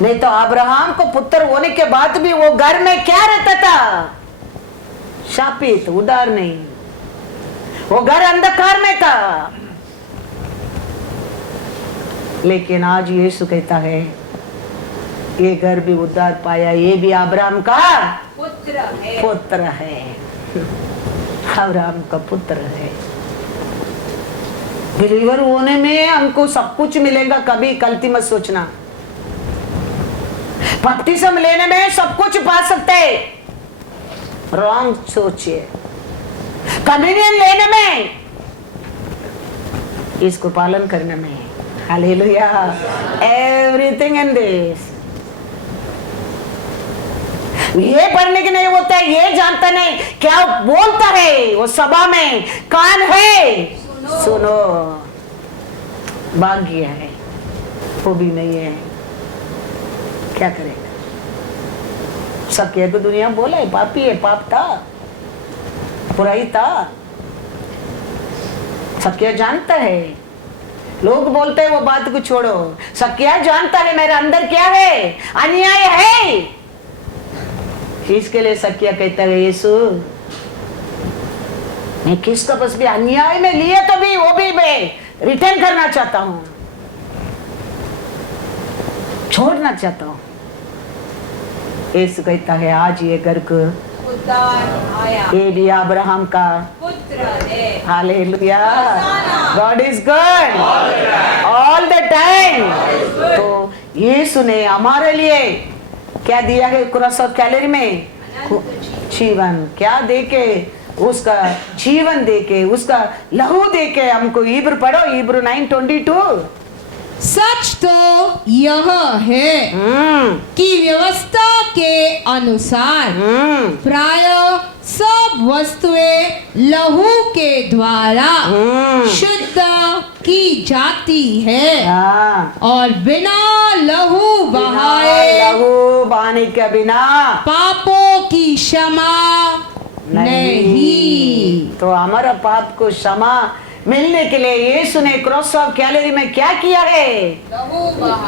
नहीं तो अब्राहम को पुत्र होने के बाद भी वो घर में क्या रहता था, शापित, उधार नहीं, वो घर अंधकार में था। लेकिन आज यीशु कहता है ये घर भी उद्धार पाया, ये भी अब्राहम का पुत्र है। अब्राहम का पुत्र है। बिलीवर होने में हमको सब कुछ मिलेगा, कभी गलती मत सोचना। बपतिस्म लेने में सब कुछ पा सकते, रॉन्ग सोचिए। कम्युनियन लेने में, इसको पालन करने में, हालेलुया, एवरीथिंग इन दिस। ये पढ़ने के नहीं होता है, ये जानता नहीं क्या बोलता है वो सभा में, कान है सुनो, भाग्य है, वो भी नहीं है, क्या करेगा। ज़क्किया को दुनिया बोला है पापी है, पाप था, बुराई था। सक्या जानता है, लोग बोलते हैं वो बात को छोड़ो, सक्या जानता है मेरे अंदर क्या है, अन्याय है। इसके लिए सक्या कहता है यीशु मैं किसका बस भी अन्याय में लिए तो भी वो भी मैं रिटर्न करना चाहता हूं, छोड़ना चाहता हूं। यीशु कहता है आज ये घर को उद्धार आया, ये भी अब्राहम का पुत्र है। Hallelujah, God is good all the time. तो यीशु ने हमारे लिए क्या दिया है क्रॉस ऑफ कैलरी में? जीवन। क्या देके? उसका जीवन देके, उसका लहू देके हमको। इब्रू पढ़ो, इब्रू 9:22। सच तो यह है कि व्यवस्था के अनुसार प्राय सब वस्तुएं लहू के द्वारा शुद्ध की जाती है और बिना लहू बहाए लहू बहाने के बिना पापों की क्षमा नहीं। तो हमारा पाप को क्षमा मिलने के लिए यीशु ने क्रॉस ऑफ कैलरी में क्या किया है?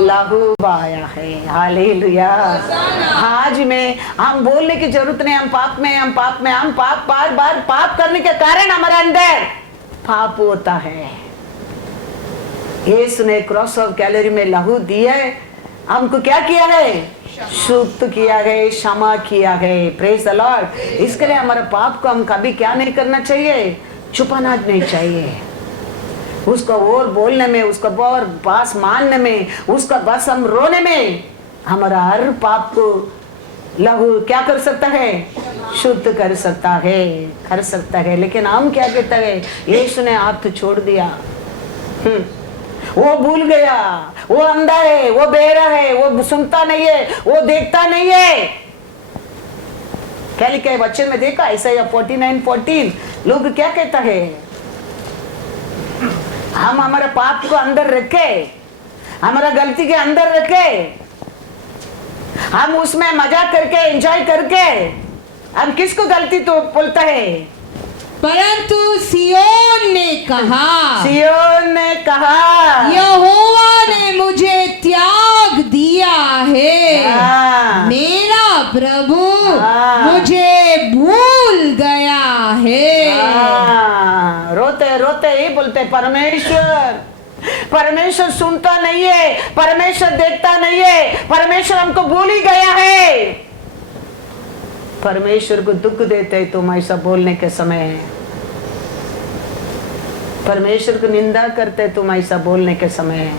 लहू बहाया है। हालेलुया। आज में हम बोलने की जरूरत नहीं, हम पाप में, हम पाप में, हम पाप बार बार पाप करने के कारण हमारे अंदर पाप होता है। यीशु ने क्रॉस ऑफ कैलरी में लहू दिया है, हमको क्या किया है? शुद्ध किया है, क्षमा किया है। Praise the Lord. इसके लिए हमारे पाप को हम कभी क्या नहीं करना चाहिए? छुपाना नहीं चाहिए। उसको और बोलने में, उसका और पास मानने में, उसका बस हम रोने में हमारा हर पाप को लहू क्या कर सकता है? शुद्ध कर सकता है, कर सकता है। लेकिन हम क्या कहता है? यीशु ने हाथ छोड़ दिया, वो भूल गया, वो अंधा है, वो बहरा है, वो सुनता नहीं है, वो देखता नहीं है। क्या लिखा है वचन में? देखा ऐसा 49:14 लोग क्या कहता है? हम हमारे पाप को अंदर रखे, हमारा गलती के अंदर रखे, हम उसमें मजाक करके एंजॉय करके हम किसको गलती तो बोलता है? परंतु सियोन ने कहा, सियोन ने कहा यहोवा ने मुझे त्याग दिया है, मेरा प्रभु मुझे भूल गया है। रोते रोते ही बोलते परमेश्वर, परमेश्वर सुनता नहीं है, परमेश्वर देखता नहीं है, परमेश्वर हमको भूल ही गया है। परमेश्वर को दुख देते तुम ऐसा बोलने के समय, परमेश्वर को निंदा करते तुम ऐसा बोलने के समय।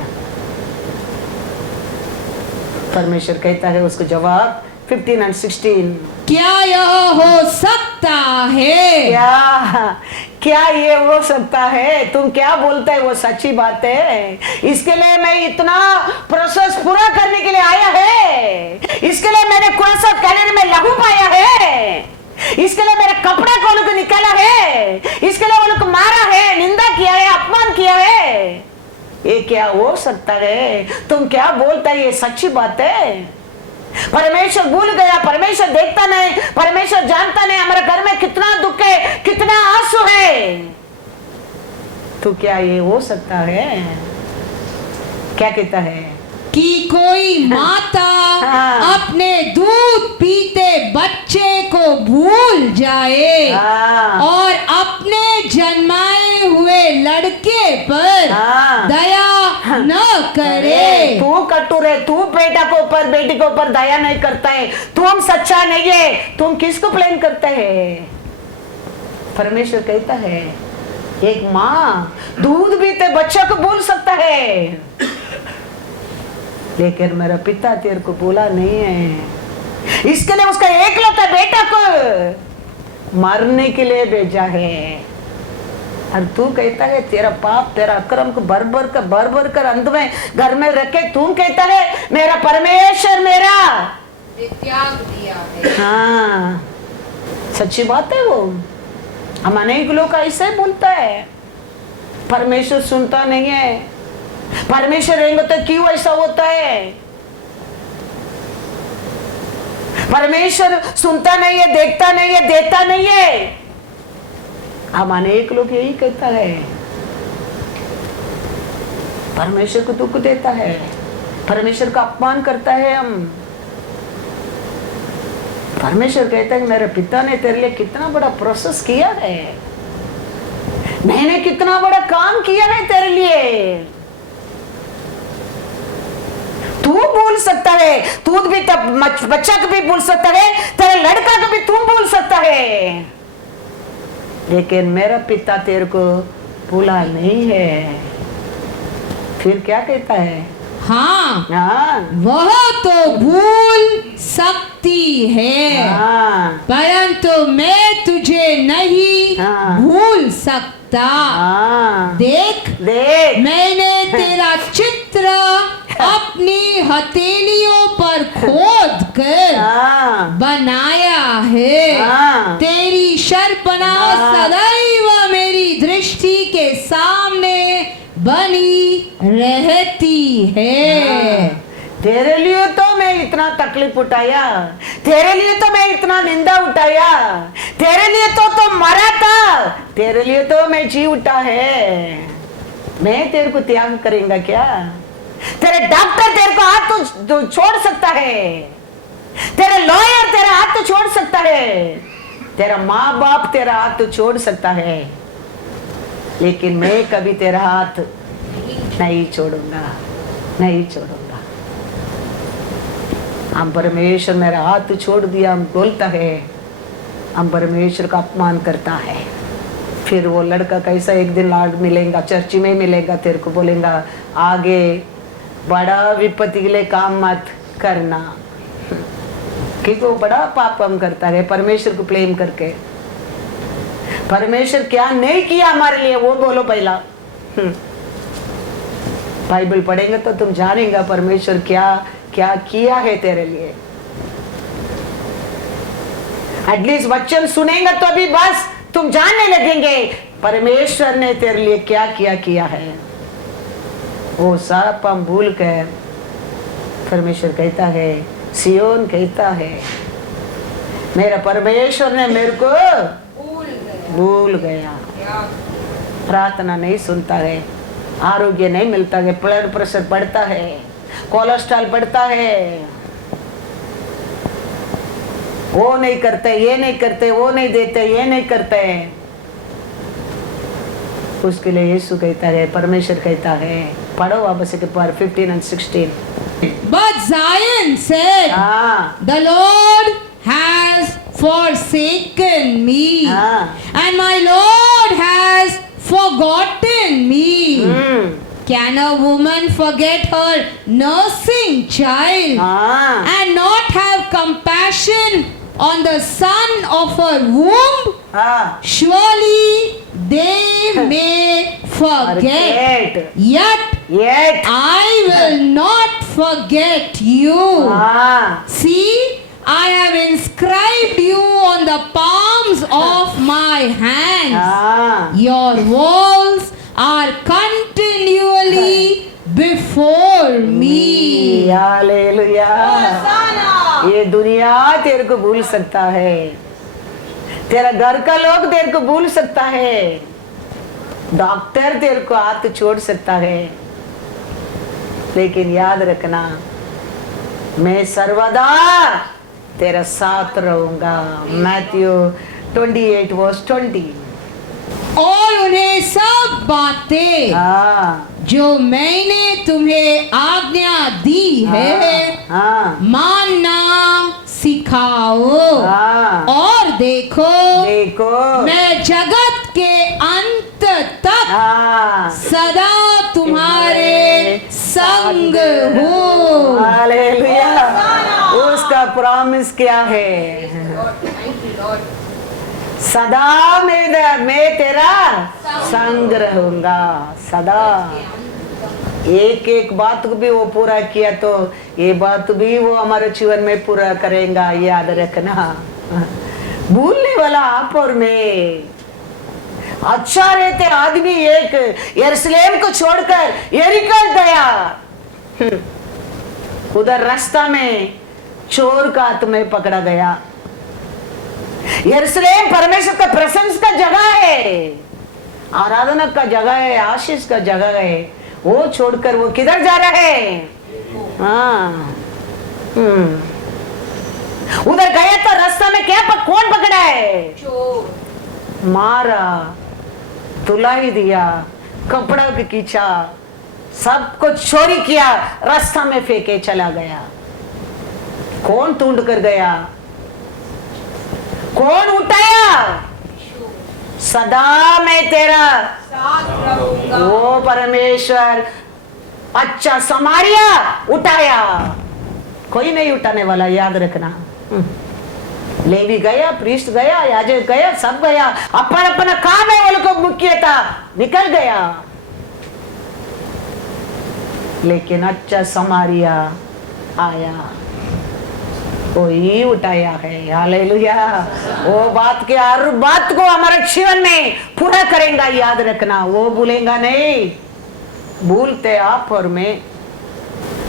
परमेश्वर कहता है उसको जवाब 15 और 16, क्या यह हो सकता है? क्या ये हो सकता है? तुम क्या बोलते है वो सच्ची बात है। इसके लिए मैं इतना प्रोसेस पूरा करने के लिए आया है, इसके लिए मैंने क्रॉस ऑफ कैलरी में लहू पाया है, इसके लिए मेरे कपड़े को लोग निकाला है, इसके लिए वो लोग मारा है, निंदा किया है, अपमान किया है। ये क्या हो सकता है? तुम क्या बोलता है? ये सच्ची बात है। परमेश्वर भूल गया, परमेश्वर देखता नहीं, परमेश्वर जानता नहीं हमारे घर में कितना दुख है, कितना आंसू है। तो क्या ये हो सकता है? क्या कहता है कि कोई माता अपने दूध पीते बच्चे को भूल जाए और अपने जन्माए हुए लड़के पर दया न करे। तू कटुर है, तू बेटा को ऊपर बेटी को ऊपर दया नहीं करता है, तुम सच्चा नहीं है, तुम किसको ब्लेम करता है? परमेश्वर कहता है एक माँ दूध पीते बच्चा को भूल सकता है, लेकिन मेरा पिता तेरे को बोला नहीं है। इसके लिए उसका एकलौता बेटा को मारने के लिए भेजा है। और तू कहता है तेरा पाप, तेरा अक्रम को भर भर कर अंत में घर में रखे, तू कहता है मेरा परमेश्वर मेरा त्याग दिया है। हाँ सच्ची बात है। वो हम अनेक लोग ऐसे बोलता है परमेश्वर सुनता नहीं है, परमेश्वर रहेंगे तो क्यों ऐसा होता है? परमेश्वर सुनता नहीं है, देखता नहीं है, देता नहीं है। हम अनेक लोग यही कहता है, परमेश्वर को दुख देता है, परमेश्वर का अपमान करता है। हम परमेश्वर कहता है मेरे पिता ने तेरे लिए कितना बड़ा प्रोसेस किया है, मैंने कितना बड़ा काम किया है तेरे लिए। तू भूल सकता है, तू भी तब बच्चा को भी भूल सकता है, तेरे लड़का को भी तू भूल सकता है, लेकिन मेरा पिता तेरे को भूला नहीं है। फिर क्या कहता है? हाँ, हाँ, वह तो भूल सकती है, हाँ, परंतु मैं तुझे नहीं हाँ। भूल सकता। हाँ, देख, देख, मैंने तेरा चित्र अपनी हथेलियों पर खोद कर हाँ, बनाया है। हाँ। तेरी शर्पणा हाँ। सदैव मेरी दृष्टि के सामने बनी रहती है। तेरे लिए तो मैं इतना तकलीफ उठाया, तेरे लिए तो मैं इतना निंदा उठाया, तेरे लिए तो मरा था, तेरे लिए तो मैं जी उठा है। मैं तेरे को त्याग करेंगा क्या? तेरे डॉक्टर तेरे को हाथ तो छोड़ सकता है, तेरे लॉयर तेरा हाथ तो छोड़ सकता है, तेरा माँ बाप तेरा हाथ तो छोड़ सकता है, लेकिन मैं कभी तेरा हाथ नहीं छोड़ूंगा, नहीं छोड़ूंगा। हम परमेश्वर मेरा हाथ छोड़ दिया, हम बोलता है, हम परमेश्वर का अपमान करता है। फिर वो लड़का कैसा एक दिन लाड मिलेगा, चर्च में मिलेगा, तेरे को बोलेगा आगे बड़ा विपत्ति के लिए काम मत करना, क्योंकि वो बड़ा पाप हम करता है परमेश्वर को ब्लेम करके। परमेश्वर क्या नहीं किया हमारे लिए वो बोलो पहला। बाइबल पढ़ेंगे तो तुम जानेगा परमेश्वर क्या क्या किया है तेरे लिए। एटलीस्ट वचन सुनेंगे तो अभी बस तुम जानने लगेंगे परमेश्वर ने तेरे लिए क्या किया है। वो सब हम भूल कर परमेश्वर कहता है, सियोन कहता है मेरा परमेश्वर ने मेरे को भूल गया। प्रार्थना नहीं सुनता है, आरोग्य नहीं मिलता है, ब्लड प्रेशर बढ़ता है, कोलेस्ट्रॉल बढ़ता है, वो नहीं करते, ये नहीं करते, वो नहीं देते, ये नहीं करते। उसके लिए यीशु कहता है, परमेश्वर कहता है, पढ़ो वापस के पर 15 and 16। But Zion said, the Lord has forsaken me, and my Lord has forgotten me. Can a woman forget her nursing child and not have compassion on the son of her womb? Surely they may forget, yet I will not forget you. See, I have inscribed you on the palms of my hands. Your walls are continually before me. Hallelujah. ये दुनिया तेरे को भूल सकता है, तेरा घर का लोग तेरे को भूल सकता है, डॉक्टर तेरे को हाथ छोड़ सकता है, लेकिन याद रखना मैं सर्वदा तेरा साथ रहूंगा। मैथ्यू 28:20। और उन्हें सब बातें जो मैंने तुम्हें आज्ञा दी है मानना सिखाओ। और देखो मैं जगत के अंत तक सदा तुम्हारे संग हूँ। हालेलुया। उसका प्रॉमिस क्या है? सदा मैं तेरा संग रहूंगा, सदा। एक एक बात को भी वो पूरा किया तो ये बात भी वो हमारे जीवन में पूरा करेगा, याद रखना। भूलने वाला आप और मैं। अच्छा रहते आदमी एक यरूशलेम को छोड़कर यरीको गया, उधर रास्ता में चोर का हाथ में पकड़ा गया। यरूशलेम परमेश्वर का प्रेजेंस का जगह है, आराधना का जगह है, आशीष का जगह है। वो छोड़कर वो किधर जा रहा है? हाँ, उधर गया तो रास्ता में क्या कौन पकड़ा है? चोर, मारा, तुलाई दिया, कपड़ा भी खींचा, सब कुछ चोरी किया, रास्ता में फेंके चला गया। कौन ढूंढ कर गया? कौन उठाया? सदा मैं तेरा साथ रहूंगा। वो परमेश्वर अच्छा समारिया उठाया, कोई नहीं उठाने वाला, याद रखना। लेवी गया, प्रीस्ट गया, याजक गया, सब गया, अपन अपना काम है, वो लोग को मुख्य था, निकल गया। लेकिन अच्छा समारिया आया, कोई उठाया है। हालेलुया। वो बात के हर बात को हमारे जीवन में पूरा करेगा, याद रखना, वो भूलेगा नहीं। भूलते आप और मैं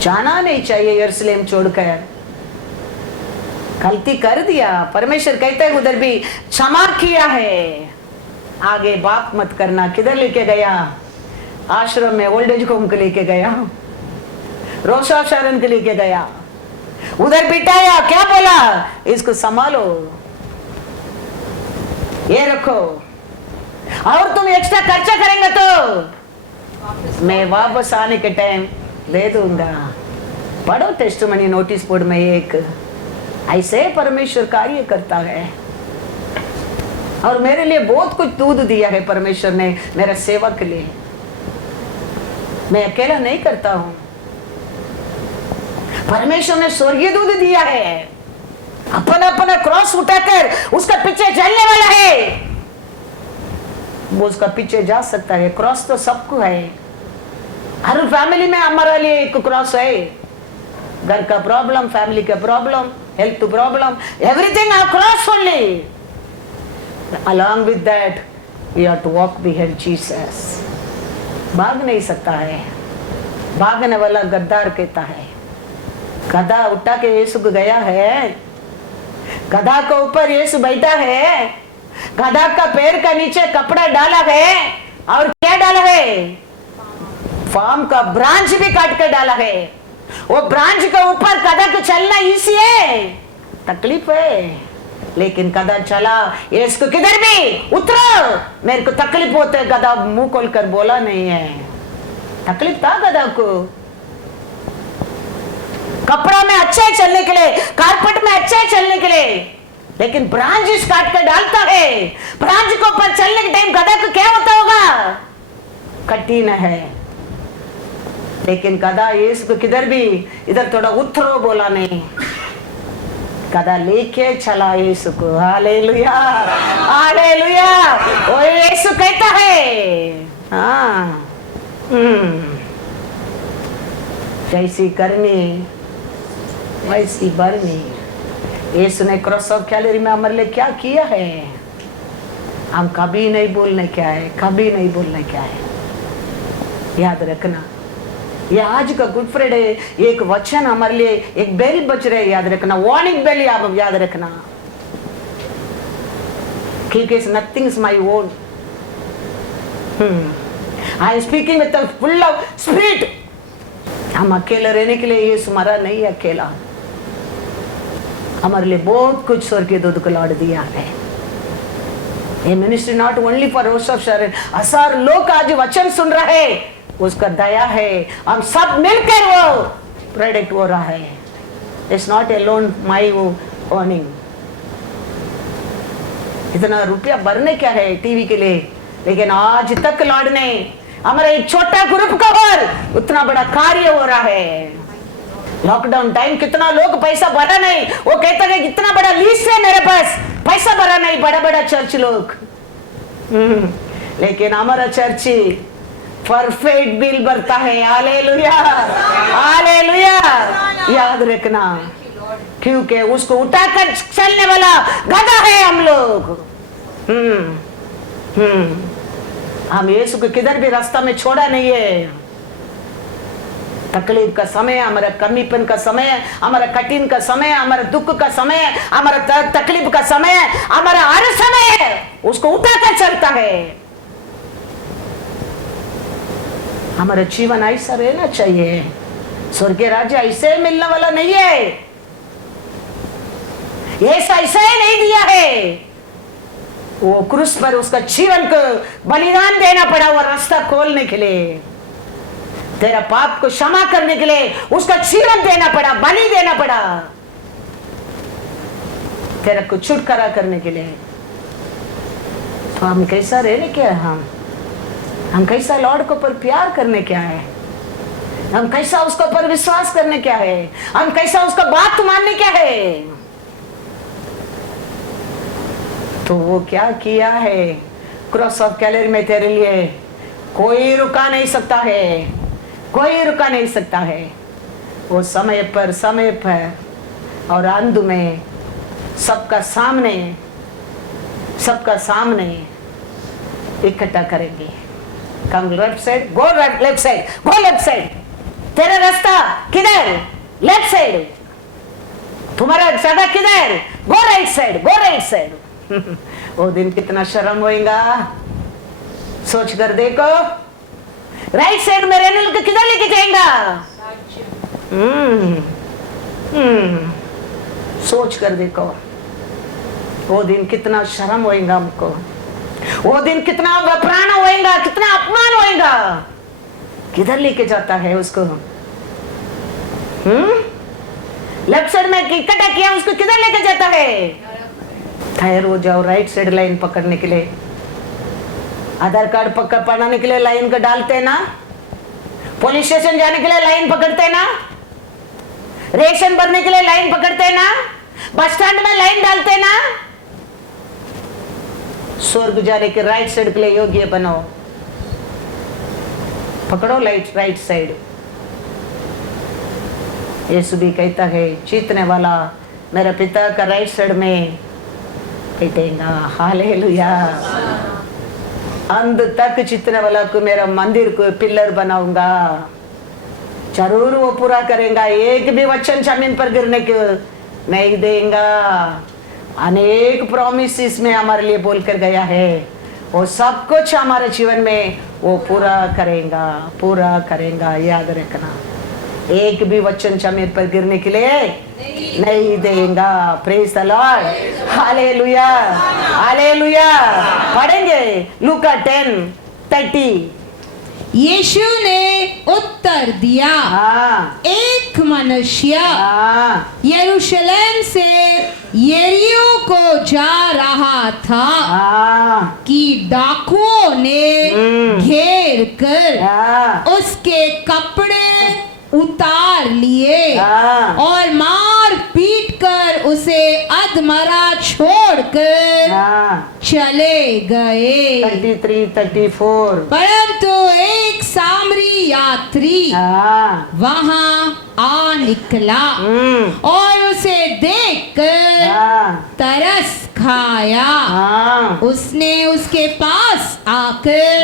जाना नहीं चाहिए यरूशलेम छोड़कर। गलती कर दिया, परमेश्वर कहते हैं उधर भी क्षमा किया है, आगे बात मत करना। किधर लेके गया? आश्रम में, ओल्ड एज होम के लेके गया, रोशा शरण के लेके गया, उधर बिठाया, क्या बोला? इसको संभालो, ये रखो, और तुम एक्स्ट्रा खर्चा करेंगे तो मैं वापस आने के टाइम दे दूंगा। पढ़ो टेस्टिमनी नोटिस बोर्ड में, एक ऐसे परमेश्वर कार्य करता है। और मेरे लिए बहुत कुछ दूध दिया है परमेश्वर ने, मेरा सेवा के लिए। मैं अकेला नहीं करता हूं, परमेश्वर ने स्वर्गीय दूध दिया है। अपना अपना क्रॉस उठाकर उसका पीछे चलने वाला है, वो उसका पीछे जा सकता है। क्रॉस तो सबको है, हर फैमिली में हमारे लिए एक क्रॉस है। घर का प्रॉब्लम, फैमिली का problem, health problem, everything are cross only. Along with that, we have to walk behind Jesus. भाग नहीं सकता है, भागने वाला गद्दार कहता है। गधा उठा के यीशु को गया है, गधा के ऊपर यीशु बैठा है, गधा का पैर का नीचे कपड़ा डाला है, और क्या डाला है? फार्म का ब्रांच भी काट कर डाला है। वो ब्रांच के ऊपर गधा को चलना इसी है, तकलीफ है, लेकिन गधा चला। यीशु को किधर भी उतरो, मेरे को तकलीफ होते है, गधा मुंह खोल कर बोला नहीं है। तकलीफ था गधा को, कपड़ा में अच्छा है चलने के लिए, कारपेट में अच्छा है चलने के लिए, लेकिन ब्रांच काट कर डालता है। ब्रांच के ऊपर चलने के टाइम गधा को क्या होता होगा? कठिन है। लेकिन गधा यीशु को किधर भी इधर थोड़ा उतरो बोला नहीं, गधा लेके चला यीशु को। Hallelujah, hallelujah. वो यीशु कहता है, हाँ, जैसी करनी वैसी भरनी। यीशु ने क्रॉस ऑफ कैलरी में हमारे लिए क्या किया है, हम कभी नहीं बोलने क्या है, कभी नहीं बोलने क्या है, याद रखना। ये आज का गुड फ्राइडे, एक वचन हमारे लिए, एक बेल बज रहे, याद रखना, वार्निंग बेल, आप याद रखना, क्योंकि nothing is my own. I am speaking with the full of spirit. हम अकेले रहने के लिए यीशु मरा नहीं, अकेला हमारे लिए बहुत कुछ स्वर्गीय दूध को लौट दिया है। ये ministry not only for rose of शरण, हजार लोग आज वचन सुन रहे हैं, उसका दया है, हम सब मिलकर वो प्रोडक्ट हो रहा है। It's not alone my earning. इतना रुपया भरने क्या है टीवी के लिए, लेकिन आज तक लॉर्ड ने हमारा एक छोटा ग्रुप का और उतना बड़ा कार्य हो रहा है। लॉकडाउन टाइम कितना लोग पैसा भरा नहीं, वो कहता है इतना बड़ा लिस्ट है मेरे पास, पैसा भरा नहीं, बड़ा बड़ा चर्च लोग। लेकिन हमारा चर्च परफेक्ट बिल भरता है। Hallelujah, hallelujah. याद रखना, क्योंकि उसको उठाकर चलने वाला गधा है हम लोग। हम यीशु को किधर भी रास्ता में छोड़ा नहीं है। तकलीफ का समय, हमारा कमीपन का समय, हमारा कठिन का समय, हमारा दुख का समय, हमारा तकलीफ का समय, हमारा हर समय उसको उठाकर चलता है। हमारा जीवन ऐसा रहना चाहिए। स्वर्गीय राज्य ऐसे मिलने वाला नहीं है, ऐसा ऐसा ही नहीं दिया है। वो क्रूस पर उसका जीवन को बलिदान देना पड़ा, वो रास्ता खोलने के लिए, तेरा पाप को क्षमा करने के लिए उसका जीवन देना पड़ा, बलि देना पड़ा, तेरा को छुटकारा करने के लिए। तो हम कैसा रहने क्या है, हम कैसा लॉर्ड को पर प्यार करने क्या है, हम कैसा उसको पर विश्वास करने क्या है, हम कैसा उसका बात मानने क्या है। तो वो क्या किया है क्रॉस ऑफ कैलरी में तेरे लिए, कोई रुका नहीं सकता है, कोई रुका नहीं सकता है। वो समय पर और अंत में सबका सामने इकट्ठा करेंगे। Come left side, go left side, go left side. तेरा रास्ता किधर? Left side. तुम्हारा जगह किधर? Go right side, go right side. वो दिन कितना शर्म होएगा, सोच कर देखो। राइट साइड में रहने को किधर लेके जाएगा? सोच कर देखो, वो दिन कितना शर्म होएगा हमको, वो दिन कितना वपराना होएगा, कितना अपमान होएगा। किधर लेके जाता है उसको? लेफ्ट साइड में इकट्ठा किया, उसको किधर लेके जाता है? ठहर हो जाओ, राइट साइड लाइन पकड़ने के लिए। आधार कार्ड पढ़ाने के लिए लाइन का डालते हैं ना, पुलिस स्टेशन जाने के लिए लाइन पकड़ते हैं ना, रेशन भरने के लिए लाइन पकड़ते हैं ना, बस स्टैंड में लाइन डालते हैं ना। स्वर्ग जाने के राइट साइड के लिए योग्य बनो, पकड़ो राइट साइड। यीशु भी कहता है, जीतने वाला मेरे पिता का राइट साइड में बैठेगा। हालेलुया। अंत तक जीतने वाला को मेरा मंदिर को पिलर बनाऊंगा, जरूर वो पूरा करेगा। एक भी वचन जमीन पर गिरने को नहीं देगा। अनेक प्रॉमिसेस में हमारे लिए बोलकर गया है, वो सब कुछ हमारे जीवन में वो पूरा करेगा। याद रखना, एक भी वचन जमीन पर गिरने के लिए नहीं देगा। Praise the Lord, hallelujah, hallelujah. पढ़ेंगे लूका 10:30। यीशु ने उत्तर दिया, एक मनुष्य यरूशलेम से यरीहो को जा रहा था कि डाकुओं ने घेर कर उसके कपड़े उतार लिए और मार पीट कर उसे अधमरा छोड़कर चले गए। 33-34। परंतु एक सामरी यात्री वहां आ निकला और उसे देखकर तरस खाया। उसने उसके पास आकर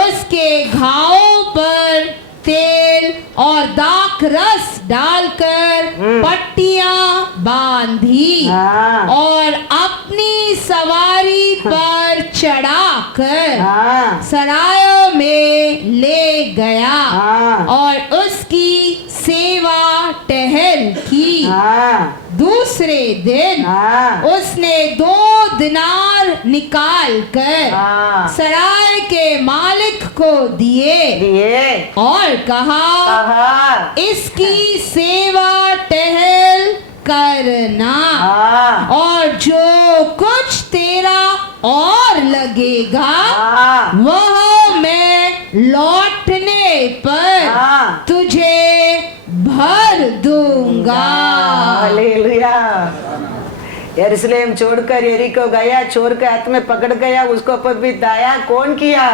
उसके घावों पर तेल और दाख रस डालकर पट्टियां बांधी और अपनी सवारी पर चढ़ाकर सरायों में ले गया और उसकी सेवा टहल की। दूसरे दिन उसने 2 दिनार निकाल कर सराय के मालिक को दिए और कहा, इसकी सेवा टहल करना और जो कुछ तेरा और लगेगा वह मैं लौटने पर तुझे भर दूंगा। हालेलुया। यरूशलेम छोड़कर यरीको गया, चोर के हाथ में पकड़ गया, उसको पर भी दया कौन किया?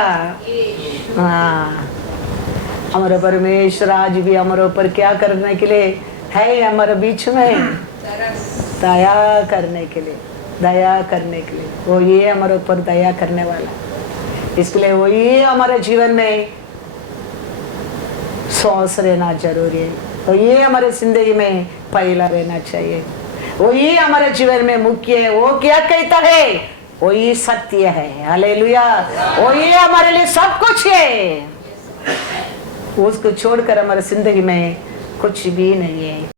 हमारे परमेश्वर आज भी हमारे ऊपर क्या करने के लिए है? हमारे बीच में दया करने के लिए, दया करने के लिए। वो ये हमारे ऊपर दया करने वाला, इसके लिए वो ये हमारे जीवन में विश्वास रहना जरूरी है। तो ये हमारे जिंदगी में पहला रहना चाहिए। वो ये हमारे जीवन में मुख्य है। वो क्या कहता है वही सत्य है। हालेलुया। वो ये हमारे लिए सब कुछ है। उसको छोड़कर हमारे जिंदगी में कुछ भी नहीं है।